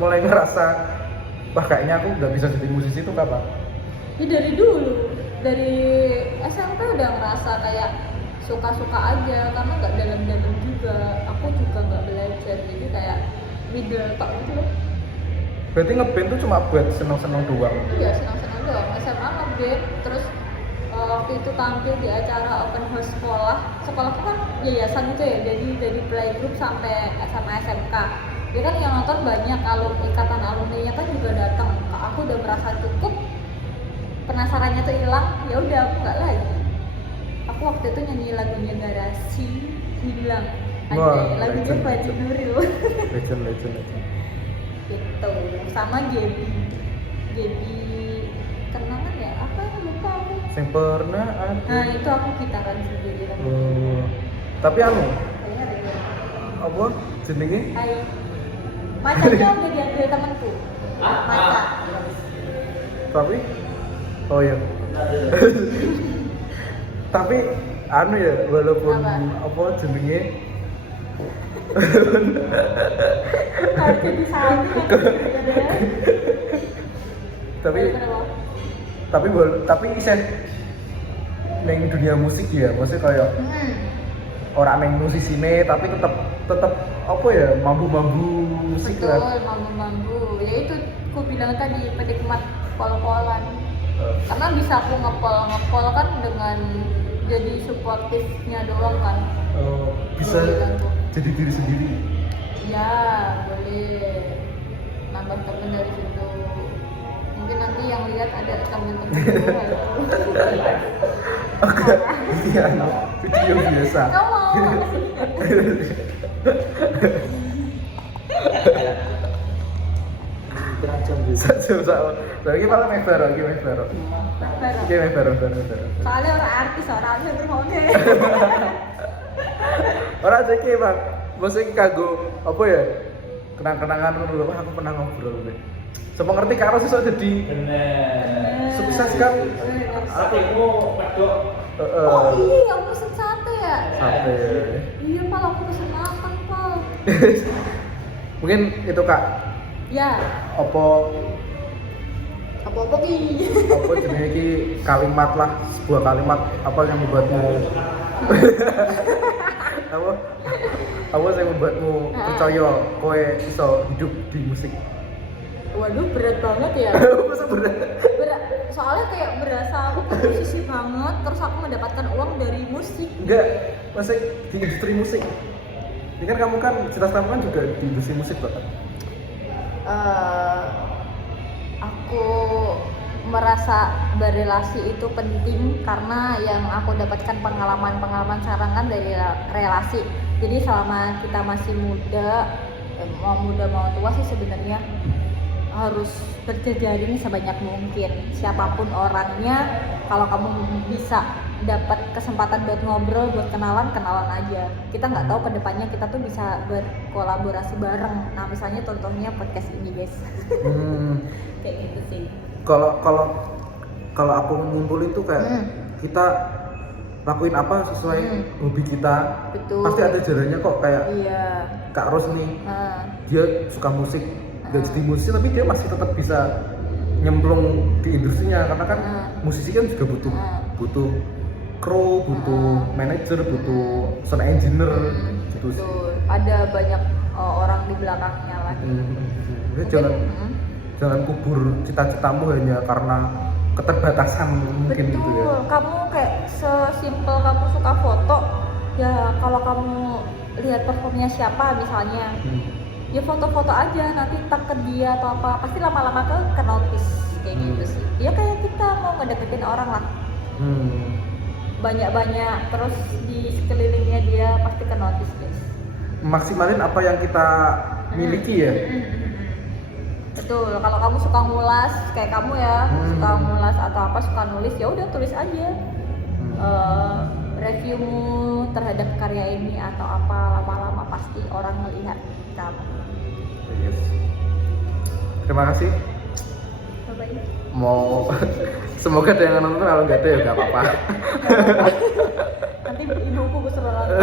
Mulai ngerasa wah kayaknya aku nggak bisa jadi musisi itu kapan? Ya dari dulu, dari SMP udah ngerasa kayak suka-suka aja karena nggak dalam-dalam juga. Aku juga nggak belajar, jadi kayak middle talk gitu loh. Berarti ngeband tuh cuma buat seneng-seneng doang? Iya, seneng-seneng doang. SMA ngeband, terus waktu itu tampil di acara open house sekolahku kan yayasan gitu ya, jadi dari playgroup sampai SMA SMK. Dia kan yang nonton banyak, kalau ikatan alumni-nya kan juga datang. Aku udah merasa cukup, penasarannya tuh hilang, ya udah aku nggak lagi. Aku waktu itu nyanyi lagunya Garasi Hilang. Lagunya Fadji Nuril. Legend. Gitu, sama Gaby kenangan ya, apa yang lupa aku. Yang pernah ada. Nah itu aku gitaran sendiri. Tapi Kayaknya ada ya. apa jenenge? Hai. Macanya udah diambil temanku. Maca. Tapi oh iya. Tapi anu ya, walaupun apa jenenge harus jadi sapi tapi isen neng dunia musik ya, maksudnya kayak orang neng musisine tapi tetap apa ya, mambu musik. Betul, lah mambu ya itu aku bilang tadi, penikmat pol-polan. Karena bisa aku ngepol kan dengan jadi suportifnya doang kan. Bisa jadi diri sendiri. Ya boleh nambah temen dari situ. Mungkin nanti yang lihat ada temen-temen gue. Oke, iya, video biasa. Kamu mau? Lagi malah Mevero. Soalnya orang artis, orang berhone. Orang jadi bang, maksudnya kagum apa ya, kenang-kenangan dulu. Aku pernah ngobrol deh Siapa ngerti karo sesuk jadi Bener. sukses kan? Hatimu medok. Oh iya, aku pesen sate ya? Sate. Iya Pal, aku pesen makan Pal. Mungkin itu Kak, Ya, apa apa-apa ki. apa jenenge iki kalimat lah, sebuah kalimat apa yang membuatmu apa yang membuatmu percaya kowe iso hidup di musik. Waduh, berat banget ya. Masa berat? Berat, soalnya kayak berasa aku tuh musisi banget, terus aku mendapatkan uang dari musik. Enggak, masa di industri musik. Ini kan kamu kan cita-citamu kan juga di industri musik bahkan. Aku merasa berrelasi itu penting karena yang aku dapatkan pengalaman sekarang kan dari relasi. Jadi selama kita masih muda, mau muda mau tua sih sebenarnya harus berjejaring sebanyak mungkin. Siapapun orangnya, kalau kamu bisa dapat kesempatan buat ngobrol, buat kenalan aja. Kita nggak tahu kedepannya kita tuh bisa berkolaborasi bareng. Nah misalnya contohnya podcast ini guys. Kayak gitu sih. Kalau aku ngumpulin tuh kayak kita lakuin apa sesuai hobi kita. Betul. Pasti ada jalannya kok, kayak Iya. Kak Ros nih, dia suka musik, gak jadi musisi tapi dia masih tetap bisa nyemplung di industrinya karena kan musisi kan juga butuh kru, butuh manajer, butuh sound engineer gitu sih. Betul. Ada banyak orang di belakangnya lagi. Jadi jangan kubur cita-citamu hanya karena keterbatasan mungkin Betul. gitu ya. Kamu kayak sesimpel kamu suka foto, ya kalau kamu lihat performnya siapa misalnya, ya foto-foto aja, nanti tag ke dia atau apa, pasti lama-lama ke notice kayak gitu sih. Ya kayak kita mau ngedeketin orang lah, banyak-banyak terus di sekelilingnya dia pasti ke notice guys. Maksimalin apa yang kita miliki ya. Betul, kalau kamu suka ngulas kayak kamu ya, suka ngulas atau apa, suka nulis, ya udah tulis aja reviewmu terhadap karya ini atau apa, lama-lama pasti orang melihat kamu. Yes. Terima kasih. Bye-bye. Mau semoga ada yang nonton, kalau nggak ada ya nggak apa-apa. Nanti ibuku gue suruh nonton.